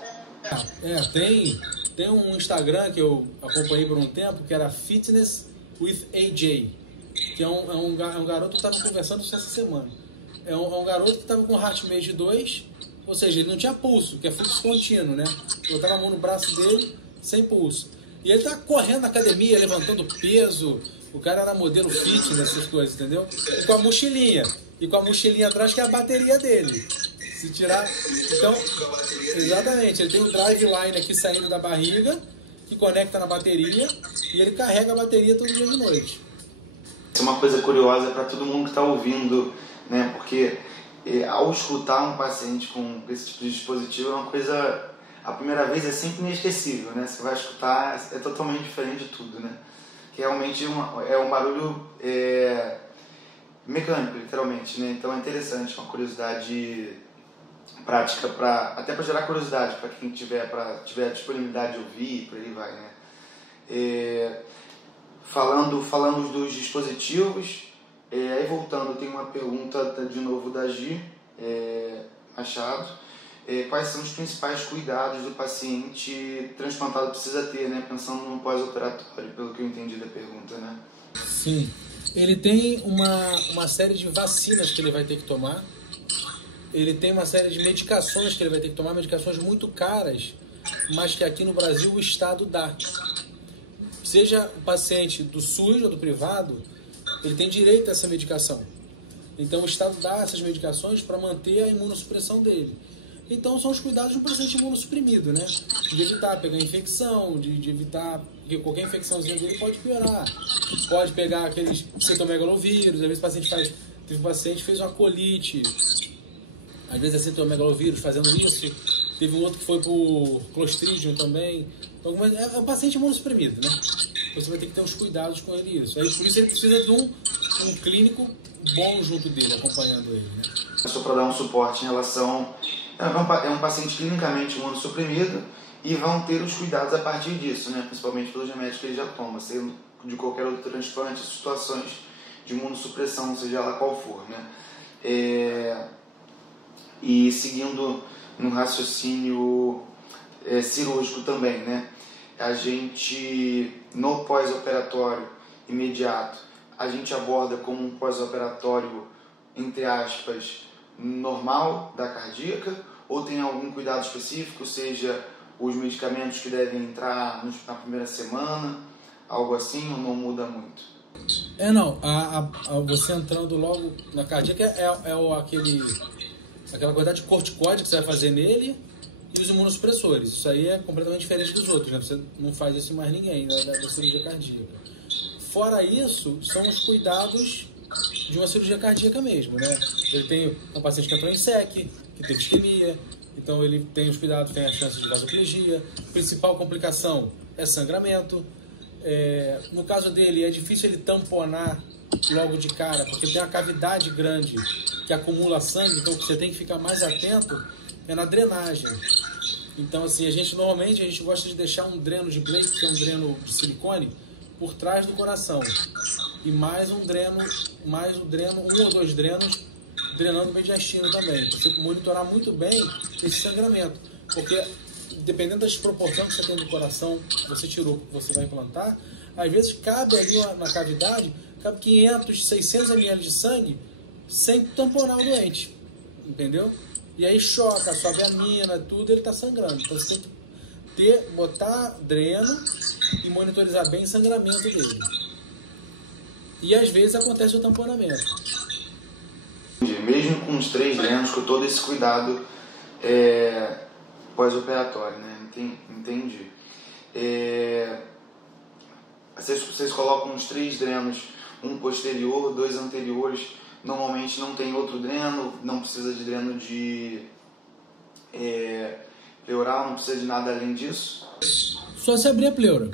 Tem um Instagram que eu acompanhei por um tempo, que era Fitness with AJ, que é um garoto que estava conversando isso essa semana. É um garoto que estava com o HeartMate 2, ou seja, ele não tinha pulso, que é fluxo contínuo, né? Botava a mão no braço dele, sem pulso. E ele tá correndo na academia, levantando peso, o cara era modelo fitness, essas coisas, entendeu? E com a mochilinha atrás, que é a bateria dele. Se tirar... Então, exatamente, ele tem o drive line aqui saindo da barriga, que conecta na bateria, e ele carrega a bateria todo dia de noite. Isso é uma coisa curiosa para todo mundo que está ouvindo, né? Porque ao escutar um paciente com esse tipo de dispositivo, é uma coisa... A primeira vez é sempre inesquecível, né? Você vai escutar, é totalmente diferente de tudo, né? Que realmente é um barulho mecânico, literalmente, né? Então é interessante, uma curiosidade prática, até para gerar curiosidade para quem tiver disponibilidade de ouvir, por aí vai, né? Falando dos dispositivos, aí voltando, tem uma pergunta de novo da Gi, achado, quais são os principais cuidados do paciente transplantado precisa ter, né? Pensando no pós-operatório, pelo que eu entendi da pergunta, né? Sim. Ele tem uma série de vacinas que ele vai ter que tomar. Ele tem uma série de medicações que ele vai ter que tomar, medicações muito caras, mas que aqui no Brasil o Estado dá. Seja o paciente do SUS ou do privado, ele tem direito a essa medicação. Então o Estado dá essas medicações para manter a imunossupressão dele. Então são os cuidados de um paciente imunossuprimido, né? De evitar pegar infecção, de evitar que qualquer infecçãozinha dele pode piorar. Pode pegar aqueles citomegalovírus, às vezes o paciente teve um paciente que fez uma colite, às vezes é citomegalovírus fazendo isso. Teve um outro que foi por Clostridium também. Então, é um paciente imunossuprimido, né? Você vai ter que ter uns cuidados com ele isso. Aí, por isso ele precisa de um clínico bom junto dele, acompanhando ele, né? Só para dar um suporte em relação... É um paciente clinicamente imunossuprimido e vão ter os cuidados a partir disso, né? Principalmente pelos remédios que ele já toma, sendo de qualquer outro transplante, situações de imunossupressão, seja ela qual for, né? E seguindo no raciocínio cirúrgico também, né? A gente, no pós-operatório imediato, a gente aborda como um pós-operatório, entre aspas, normal da cardíaca, ou tem algum cuidado específico, seja os medicamentos que devem entrar na primeira semana, algo assim, ou não muda muito? Não, você entrando logo na cardíaca aquela quantidade de corticóide que você vai fazer nele e os imunossupressores. Isso aí é completamente diferente dos outros, né? Você não faz isso em mais ninguém da cirurgia cardíaca. Fora isso, são os cuidados de uma cirurgia cardíaca mesmo, né? Ele tem um paciente que entrou em SEC, que teve isquemia, então ele tem os cuidados, tem a chance de vasoplegia. A principal complicação é sangramento. No caso dele, é difícil ele tamponar logo de cara, porque tem uma cavidade grande que acumula sangue, então você tem que ficar mais atento na drenagem. Então, assim, normalmente a gente gosta de deixar um dreno de Blake, que é um dreno de silicone, por trás do coração. E mais um ou dois drenos drenando o mediastino também. Você monitorar muito bem esse sangramento. Porque, dependendo da desproporção que você tem do coração, que você tirou, que você vai implantar, às vezes cabe ali na cavidade, cabe 500, 600 ml de sangue sem tamponar o doente. Entendeu? E aí choca, sobe a mina, tudo, ele está sangrando. Então você tem que botar dreno e monitorizar bem o sangramento dele. E às vezes acontece o tamponamento. Mesmo com os 3 drenos, com todo esse cuidado pós-operatório, né? Entendi. Vocês colocam os 3 drenos, um posterior, 2 anteriores. Normalmente não tem outro dreno, não precisa de dreno de pleural, não precisa de nada além disso? Só se abrir a pleura.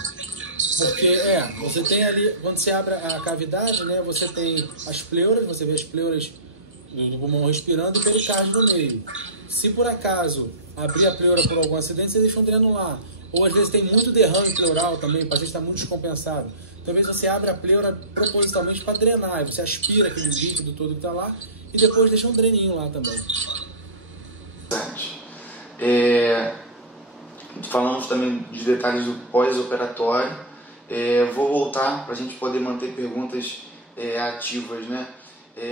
Porque você tem ali, quando você abre a cavidade, né, você tem as pleuras, você vê as pleuras do pulmão respirando e o pericárdio no meio. Se por acaso abrir a pleura por algum acidente, você deixa um dreno lá. Ou às vezes tem muito derrame pleural também, o paciente está muito descompensado. Talvez você abre a pleura propositalmente para drenar, e você aspira aquele líquido todo que está lá e depois deixa um dreninho lá também. Falamos também de detalhes do pós-operatório. Vou voltar para a gente poder manter perguntas ativas, né?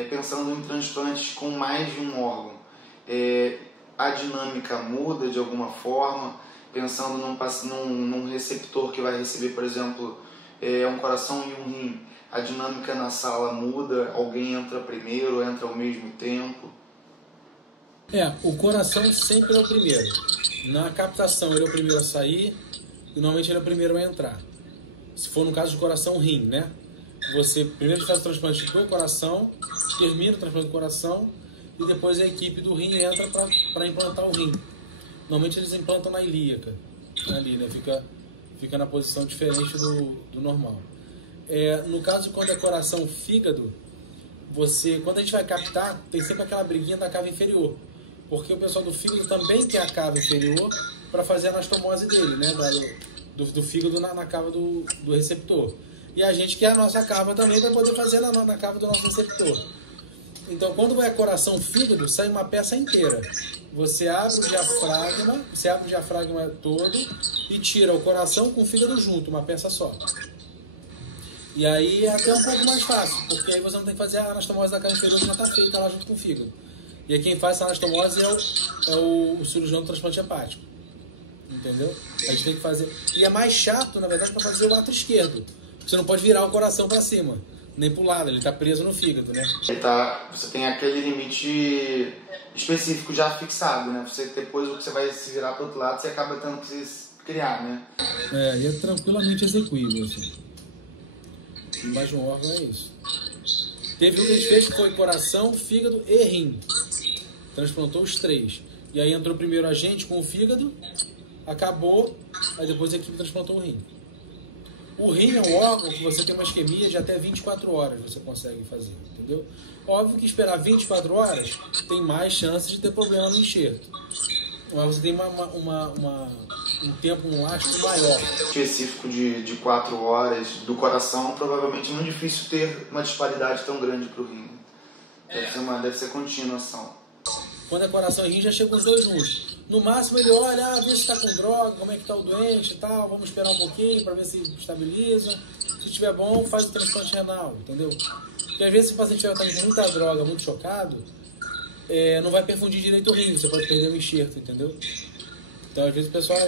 Pensando em transplantes com mais de um órgão, a dinâmica muda de alguma forma? Pensando num receptor que vai receber, por exemplo, um coração e um rim, a dinâmica na sala muda? Alguém entra primeiro, entra ao mesmo tempo? O coração sempre é o primeiro. Na captação ele é o primeiro a sair e normalmente ele é o primeiro a entrar. Se for no caso de coração rim, né? Você primeiro faz o transplante do coração, termina o transplante do coração e depois a equipe do rim entra para implantar o rim. Normalmente eles implantam na ilíaca, ali, né? Fica na posição diferente do normal. No caso, quando é coração fígado, quando a gente vai captar, tem sempre aquela briguinha da cava inferior. Porque o pessoal do fígado também quer a cava inferior para fazer a anastomose dele, né? Do fígado na cava do receptor. E a gente quer a nossa cava também para poder fazer na cava do nosso receptor. Então, quando vai coração-fígado, sai uma peça inteira. você abre o diafragma todo e tira o coração com o fígado junto, uma peça só. E aí é até um pouco mais fácil, porque aí você não tem que fazer a anastomose da cara inferior, que já está feita lá junto com o fígado. E aí quem faz essa anastomose é o cirurgião do transplante hepático. Entendeu? A gente tem que fazer. E é mais chato, na verdade, para fazer o ato esquerdo. Você não pode virar o coração para cima, nem para o lado, ele está preso no fígado, né? Você tem aquele limite específico já fixado, né? Depois o que você vai se virar para o outro lado, você acaba tendo que se criar, né? E é tranquilamente execuível, assim. Mais de um órgão é isso. Teve um que a gente fez que foi coração, fígado e rim. Transplantou os 3. E aí entrou primeiro a gente com o fígado, acabou, aí depois a equipe transplantou o rim. O rim é um órgão que você tem uma isquemia de até 24 horas, você consegue fazer, entendeu? Óbvio que esperar 24 horas tem mais chances de ter problema no enxerto. Mas você tem um tempo, um lastro maior. Específico de 4 horas do coração, provavelmente é muito difícil ter uma disparidade tão grande para o rim. Deve ser continuação. Quando é coração e rim, já chega os dois juntos. No máximo ele olha, vê se está com droga, como é que está o doente e tal, vamos esperar um pouquinho para ver se estabiliza. Se estiver bom, faz o transplante renal, entendeu? Porque às vezes se o paciente estiver com muita droga, muito chocado, não vai perfundir direito o rim, você pode perder o enxerto, entendeu? Então às vezes o pessoal,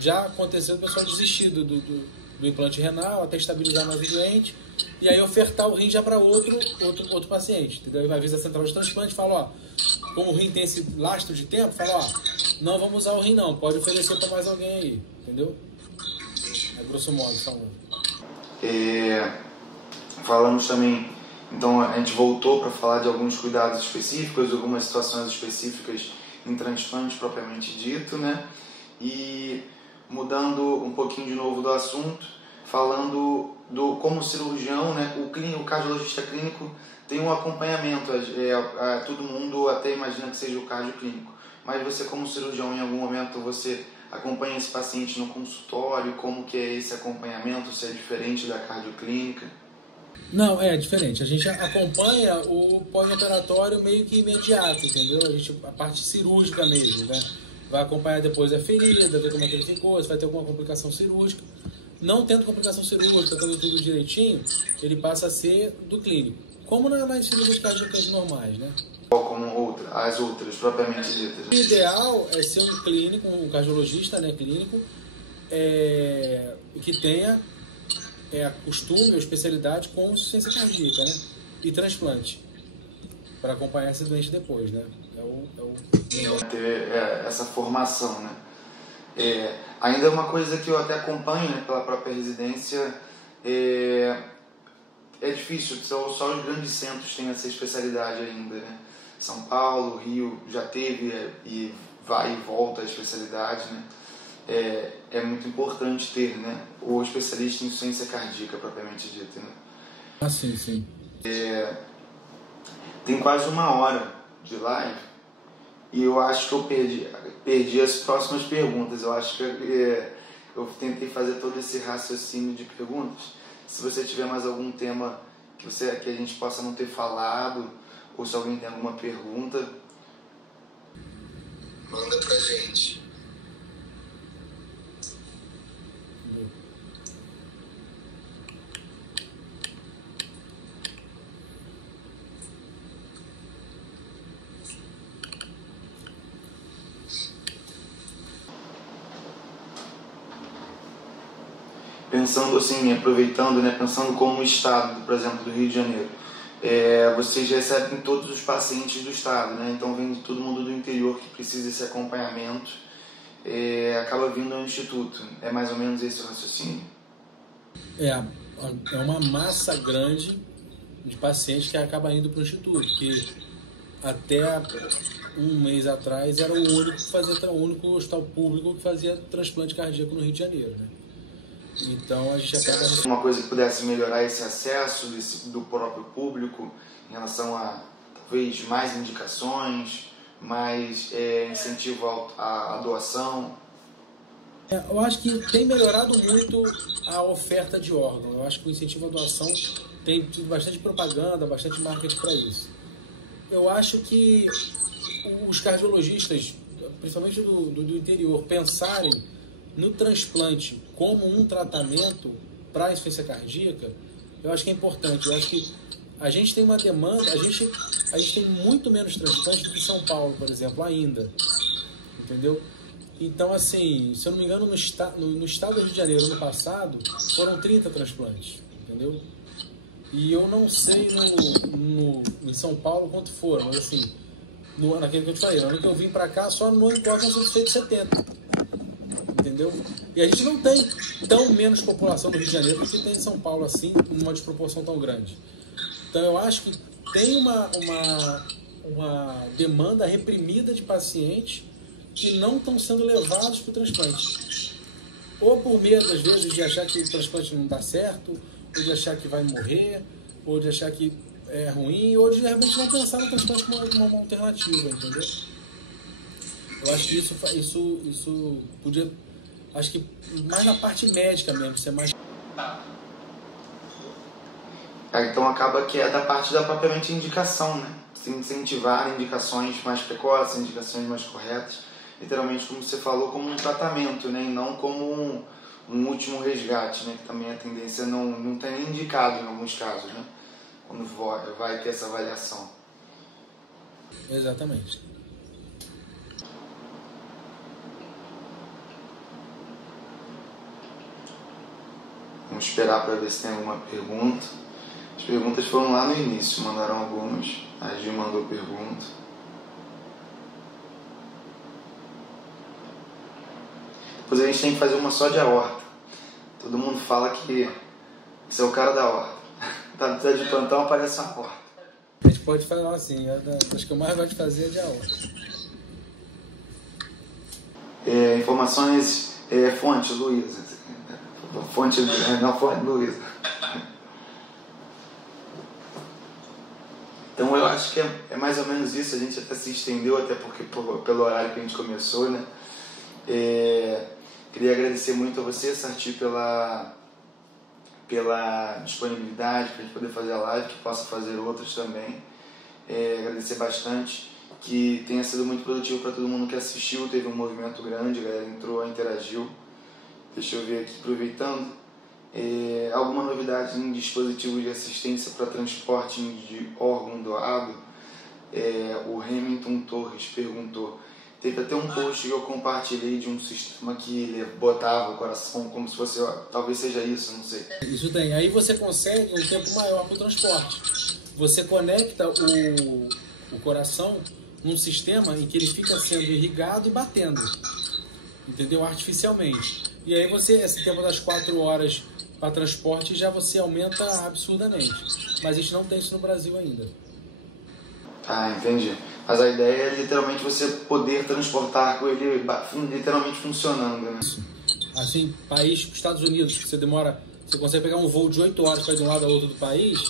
já aconteceu o pessoal desistir do implante renal até estabilizar mais o doente e aí ofertar o rim já para outro paciente, entendeu? Às vezes a central de transplante fala, ó, como o rim tem esse lastro de tempo, fala, ó, não vamos usar o rim não, pode oferecer para mais alguém aí, entendeu? É grosso modo falando. Falamos também, então a gente voltou para falar de alguns cuidados específicos, algumas situações específicas em transplante propriamente dito, né? E mudando um pouquinho de novo do assunto, falando como cirurgião, né? O cardiologista clínico tem um acompanhamento, todo mundo até imagina que seja o cardioclínico, mas você como cirurgião, em algum momento você acompanha esse paciente no consultório, como que é esse acompanhamento, se é diferente da cardioclínica? Não, é diferente. A gente acompanha o pós-operatório meio que imediato, entendeu? A parte cirúrgica mesmo, né? Vai acompanhar depois a ferida, ver como é que ele ficou, se vai ter alguma complicação cirúrgica. Não tendo complicação cirúrgica, tendo tudo direitinho, ele passa a ser do clínico. Como nas cirurgias cardíacas normais, né? Como as outras, propriamente ditas. O ideal é ser um clínico, um cardiologista, né, clínico, que tenha costume ou especialidade com insuficiência cardíaca, né? E transplante, para acompanhar esse doente depois, né? Ter essa formação, né? Ainda é uma coisa que eu até acompanho, né, pela própria residência, é difícil, só os grandes centros têm essa especialidade ainda, né? São Paulo, Rio já teve e vai e volta a especialidade, né? É muito importante ter, né, o especialista em insuficiência cardíaca propriamente dita, né? Ah, sim, sim. Tem quase 1 hora de live e eu acho que eu perdi as próximas perguntas. Eu acho que eu tentei fazer todo esse raciocínio de perguntas. Se você tiver mais algum tema que a gente possa não ter falado, ou se alguém tem alguma pergunta, manda pra gente. Pensando assim, aproveitando, né, pensando como estado, por exemplo, do Rio de Janeiro, vocês recebem todos os pacientes do estado, né? Então vem todo mundo do interior que precisa desse acompanhamento, acaba vindo ao instituto. É mais ou menos esse o raciocínio? É uma massa grande de pacientes que acaba indo para o instituto, que até 1 mês atrás era o único hospital público que fazia transplante cardíaco no Rio de Janeiro, né? Então a gente acaba... Uma coisa que pudesse melhorar esse acesso do próprio público em relação a talvez mais indicações, mais incentivo à doação? Eu acho que tem melhorado muito a oferta de órgão. Eu acho que o incentivo à doação tem tido bastante propaganda, bastante marketing para isso. Eu acho que os cardiologistas, principalmente do interior, pensarem no transplante como um tratamento para a insuficiência cardíaca, eu acho que é importante. Eu acho que a gente tem uma demanda, a gente tem muito menos transplantes do que São Paulo, por exemplo, ainda. Entendeu? Então, assim, se eu não me engano, no estado do Rio de Janeiro, ano passado, foram 30 transplantes. Entendeu? E eu não sei em São Paulo quanto foram, mas assim, naquele que eu te falei, no ano que eu vim pra cá, só no ano que eu feito 70. Entendeu? E a gente não tem tão menos população no Rio de Janeiro do que tem em São Paulo, assim, numa desproporção tão grande. Então eu acho que tem uma demanda reprimida de pacientes que não estão sendo levados para o transplante. Ou por medo, às vezes, de achar que o transplante não dá certo, ou de achar que vai morrer, ou de achar que é ruim, ou de realmente não pensar no transplante como uma alternativa, entendeu? Eu acho que isso podia, acho que mais na parte médica mesmo, ser mais... Então acaba que é da parte da propriamente indicação, né? Se incentivar indicações mais precoces, indicações mais corretas, literalmente, como você falou, como um tratamento, né? E não como um último resgate, né? Que também a tendência não tem nem indicado em alguns casos, né? Quando vai ter essa avaliação. Exatamente. Vamos esperar para ver se tem alguma pergunta. As perguntas foram lá no início, mandaram algumas. A Gil mandou pergunta. Depois a gente tem que fazer uma só de aorta. Todo mundo fala que você é o cara da aorta. Tá de plantão, aparece uma aorta. A gente pode falar assim, acho que eu mais gosto de fazer é de aorta. Informações, fonte Luísa. Fonte Luísa. Então eu acho que é mais ou menos isso. A gente até se estendeu, até porque pelo horário que a gente começou, né? Queria agradecer muito a você, Sarti, pela disponibilidade para a gente poder fazer a live, que possa fazer outras também. Agradecer bastante, que tenha sido muito produtivo para todo mundo que assistiu. Teve um movimento grande, a galera entrou, interagiu. Deixa eu ver aqui, aproveitando. Alguma novidade em dispositivo de assistência para transporte de órgão doado? O Hamilton Torres perguntou. Teve até um post que eu compartilhei de um sistema que ele botava o coração como se fosse, talvez seja isso, não sei. Isso tem. Aí você consegue um tempo maior para o transporte. Você conecta o coração num sistema em que ele fica sendo irrigado e batendo, entendeu? Artificialmente. E aí esse tempo das 4 horas para transporte já você aumenta absurdamente. Mas a gente não tem isso no Brasil ainda. Ah, entendi. Mas a ideia é literalmente você poder transportar com ele literalmente funcionando, né? Assim, país, Estados Unidos, você consegue pegar um voo de 8 horas para ir de um lado ao outro do país,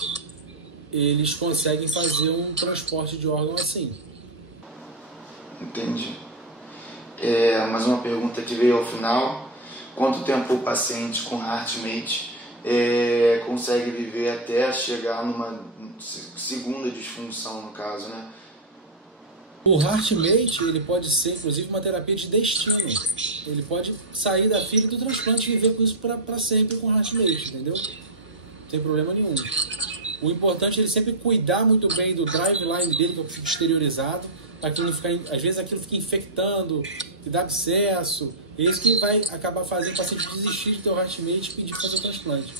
eles conseguem fazer um transporte de órgão assim. Entendi. Mais uma pergunta que veio ao final. Quanto tempo o paciente com HeartMate consegue viver até chegar numa segunda disfunção, no caso, né? O HeartMate, ele pode ser, inclusive, uma terapia de destino. Ele pode sair da fila do transplante e viver com isso para sempre com o HeartMate, entendeu? Não tem problema nenhum. O importante é ele sempre cuidar muito bem do driveline dele, que fica exteriorizado, para que não ficar, às vezes aquilo fica infectando, que dá abscesso. É isso que vai acabar fazendo o paciente desistir de ter o HeartMate e pedir para fazer o transplante.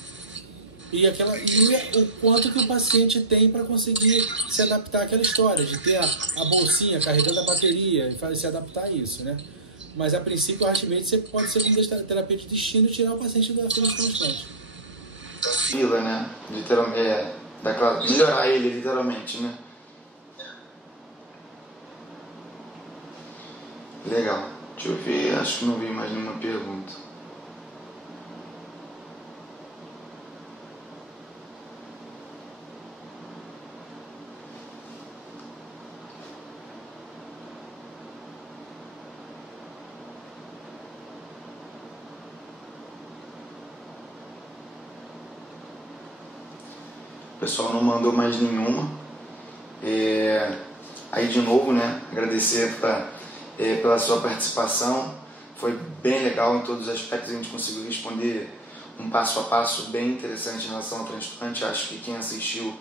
E o quanto que o paciente tem para conseguir se adaptar àquela história, de ter a bolsinha carregando a bateria e se adaptar a isso, né? Mas a princípio o HeartMate você pode ser uma terapia de destino e tirar o paciente da fila de transplante. Fila, né? Literalmente, melhorar ele literalmente, né? Legal. Deixa eu ver, acho que não vi mais nenhuma pergunta. O pessoal não mandou mais nenhuma. Aí de novo, né, agradecer pela sua participação, foi bem legal em todos os aspectos, a gente conseguiu responder um passo a passo bem interessante em relação ao transplante. Acho que quem assistiu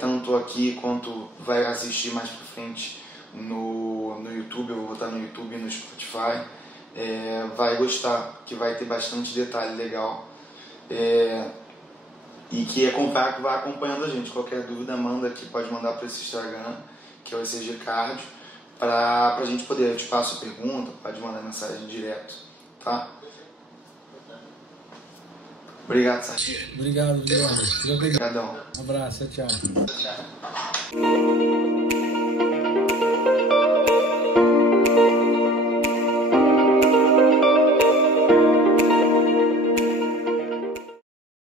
tanto aqui quanto vai assistir mais pra frente no YouTube, eu vou botar no YouTube e no Spotify, vai gostar, que vai ter bastante detalhe legal, e que vai acompanhando a gente. Qualquer dúvida manda aqui, pode mandar para esse Instagram, que é o ECG Cardio, para a gente poder, eu te passo a pergunta, pode mandar mensagem direto, tá? Obrigado, Sérgio. Obrigado, Guilherme. Obrigadão. Um abraço, tchau.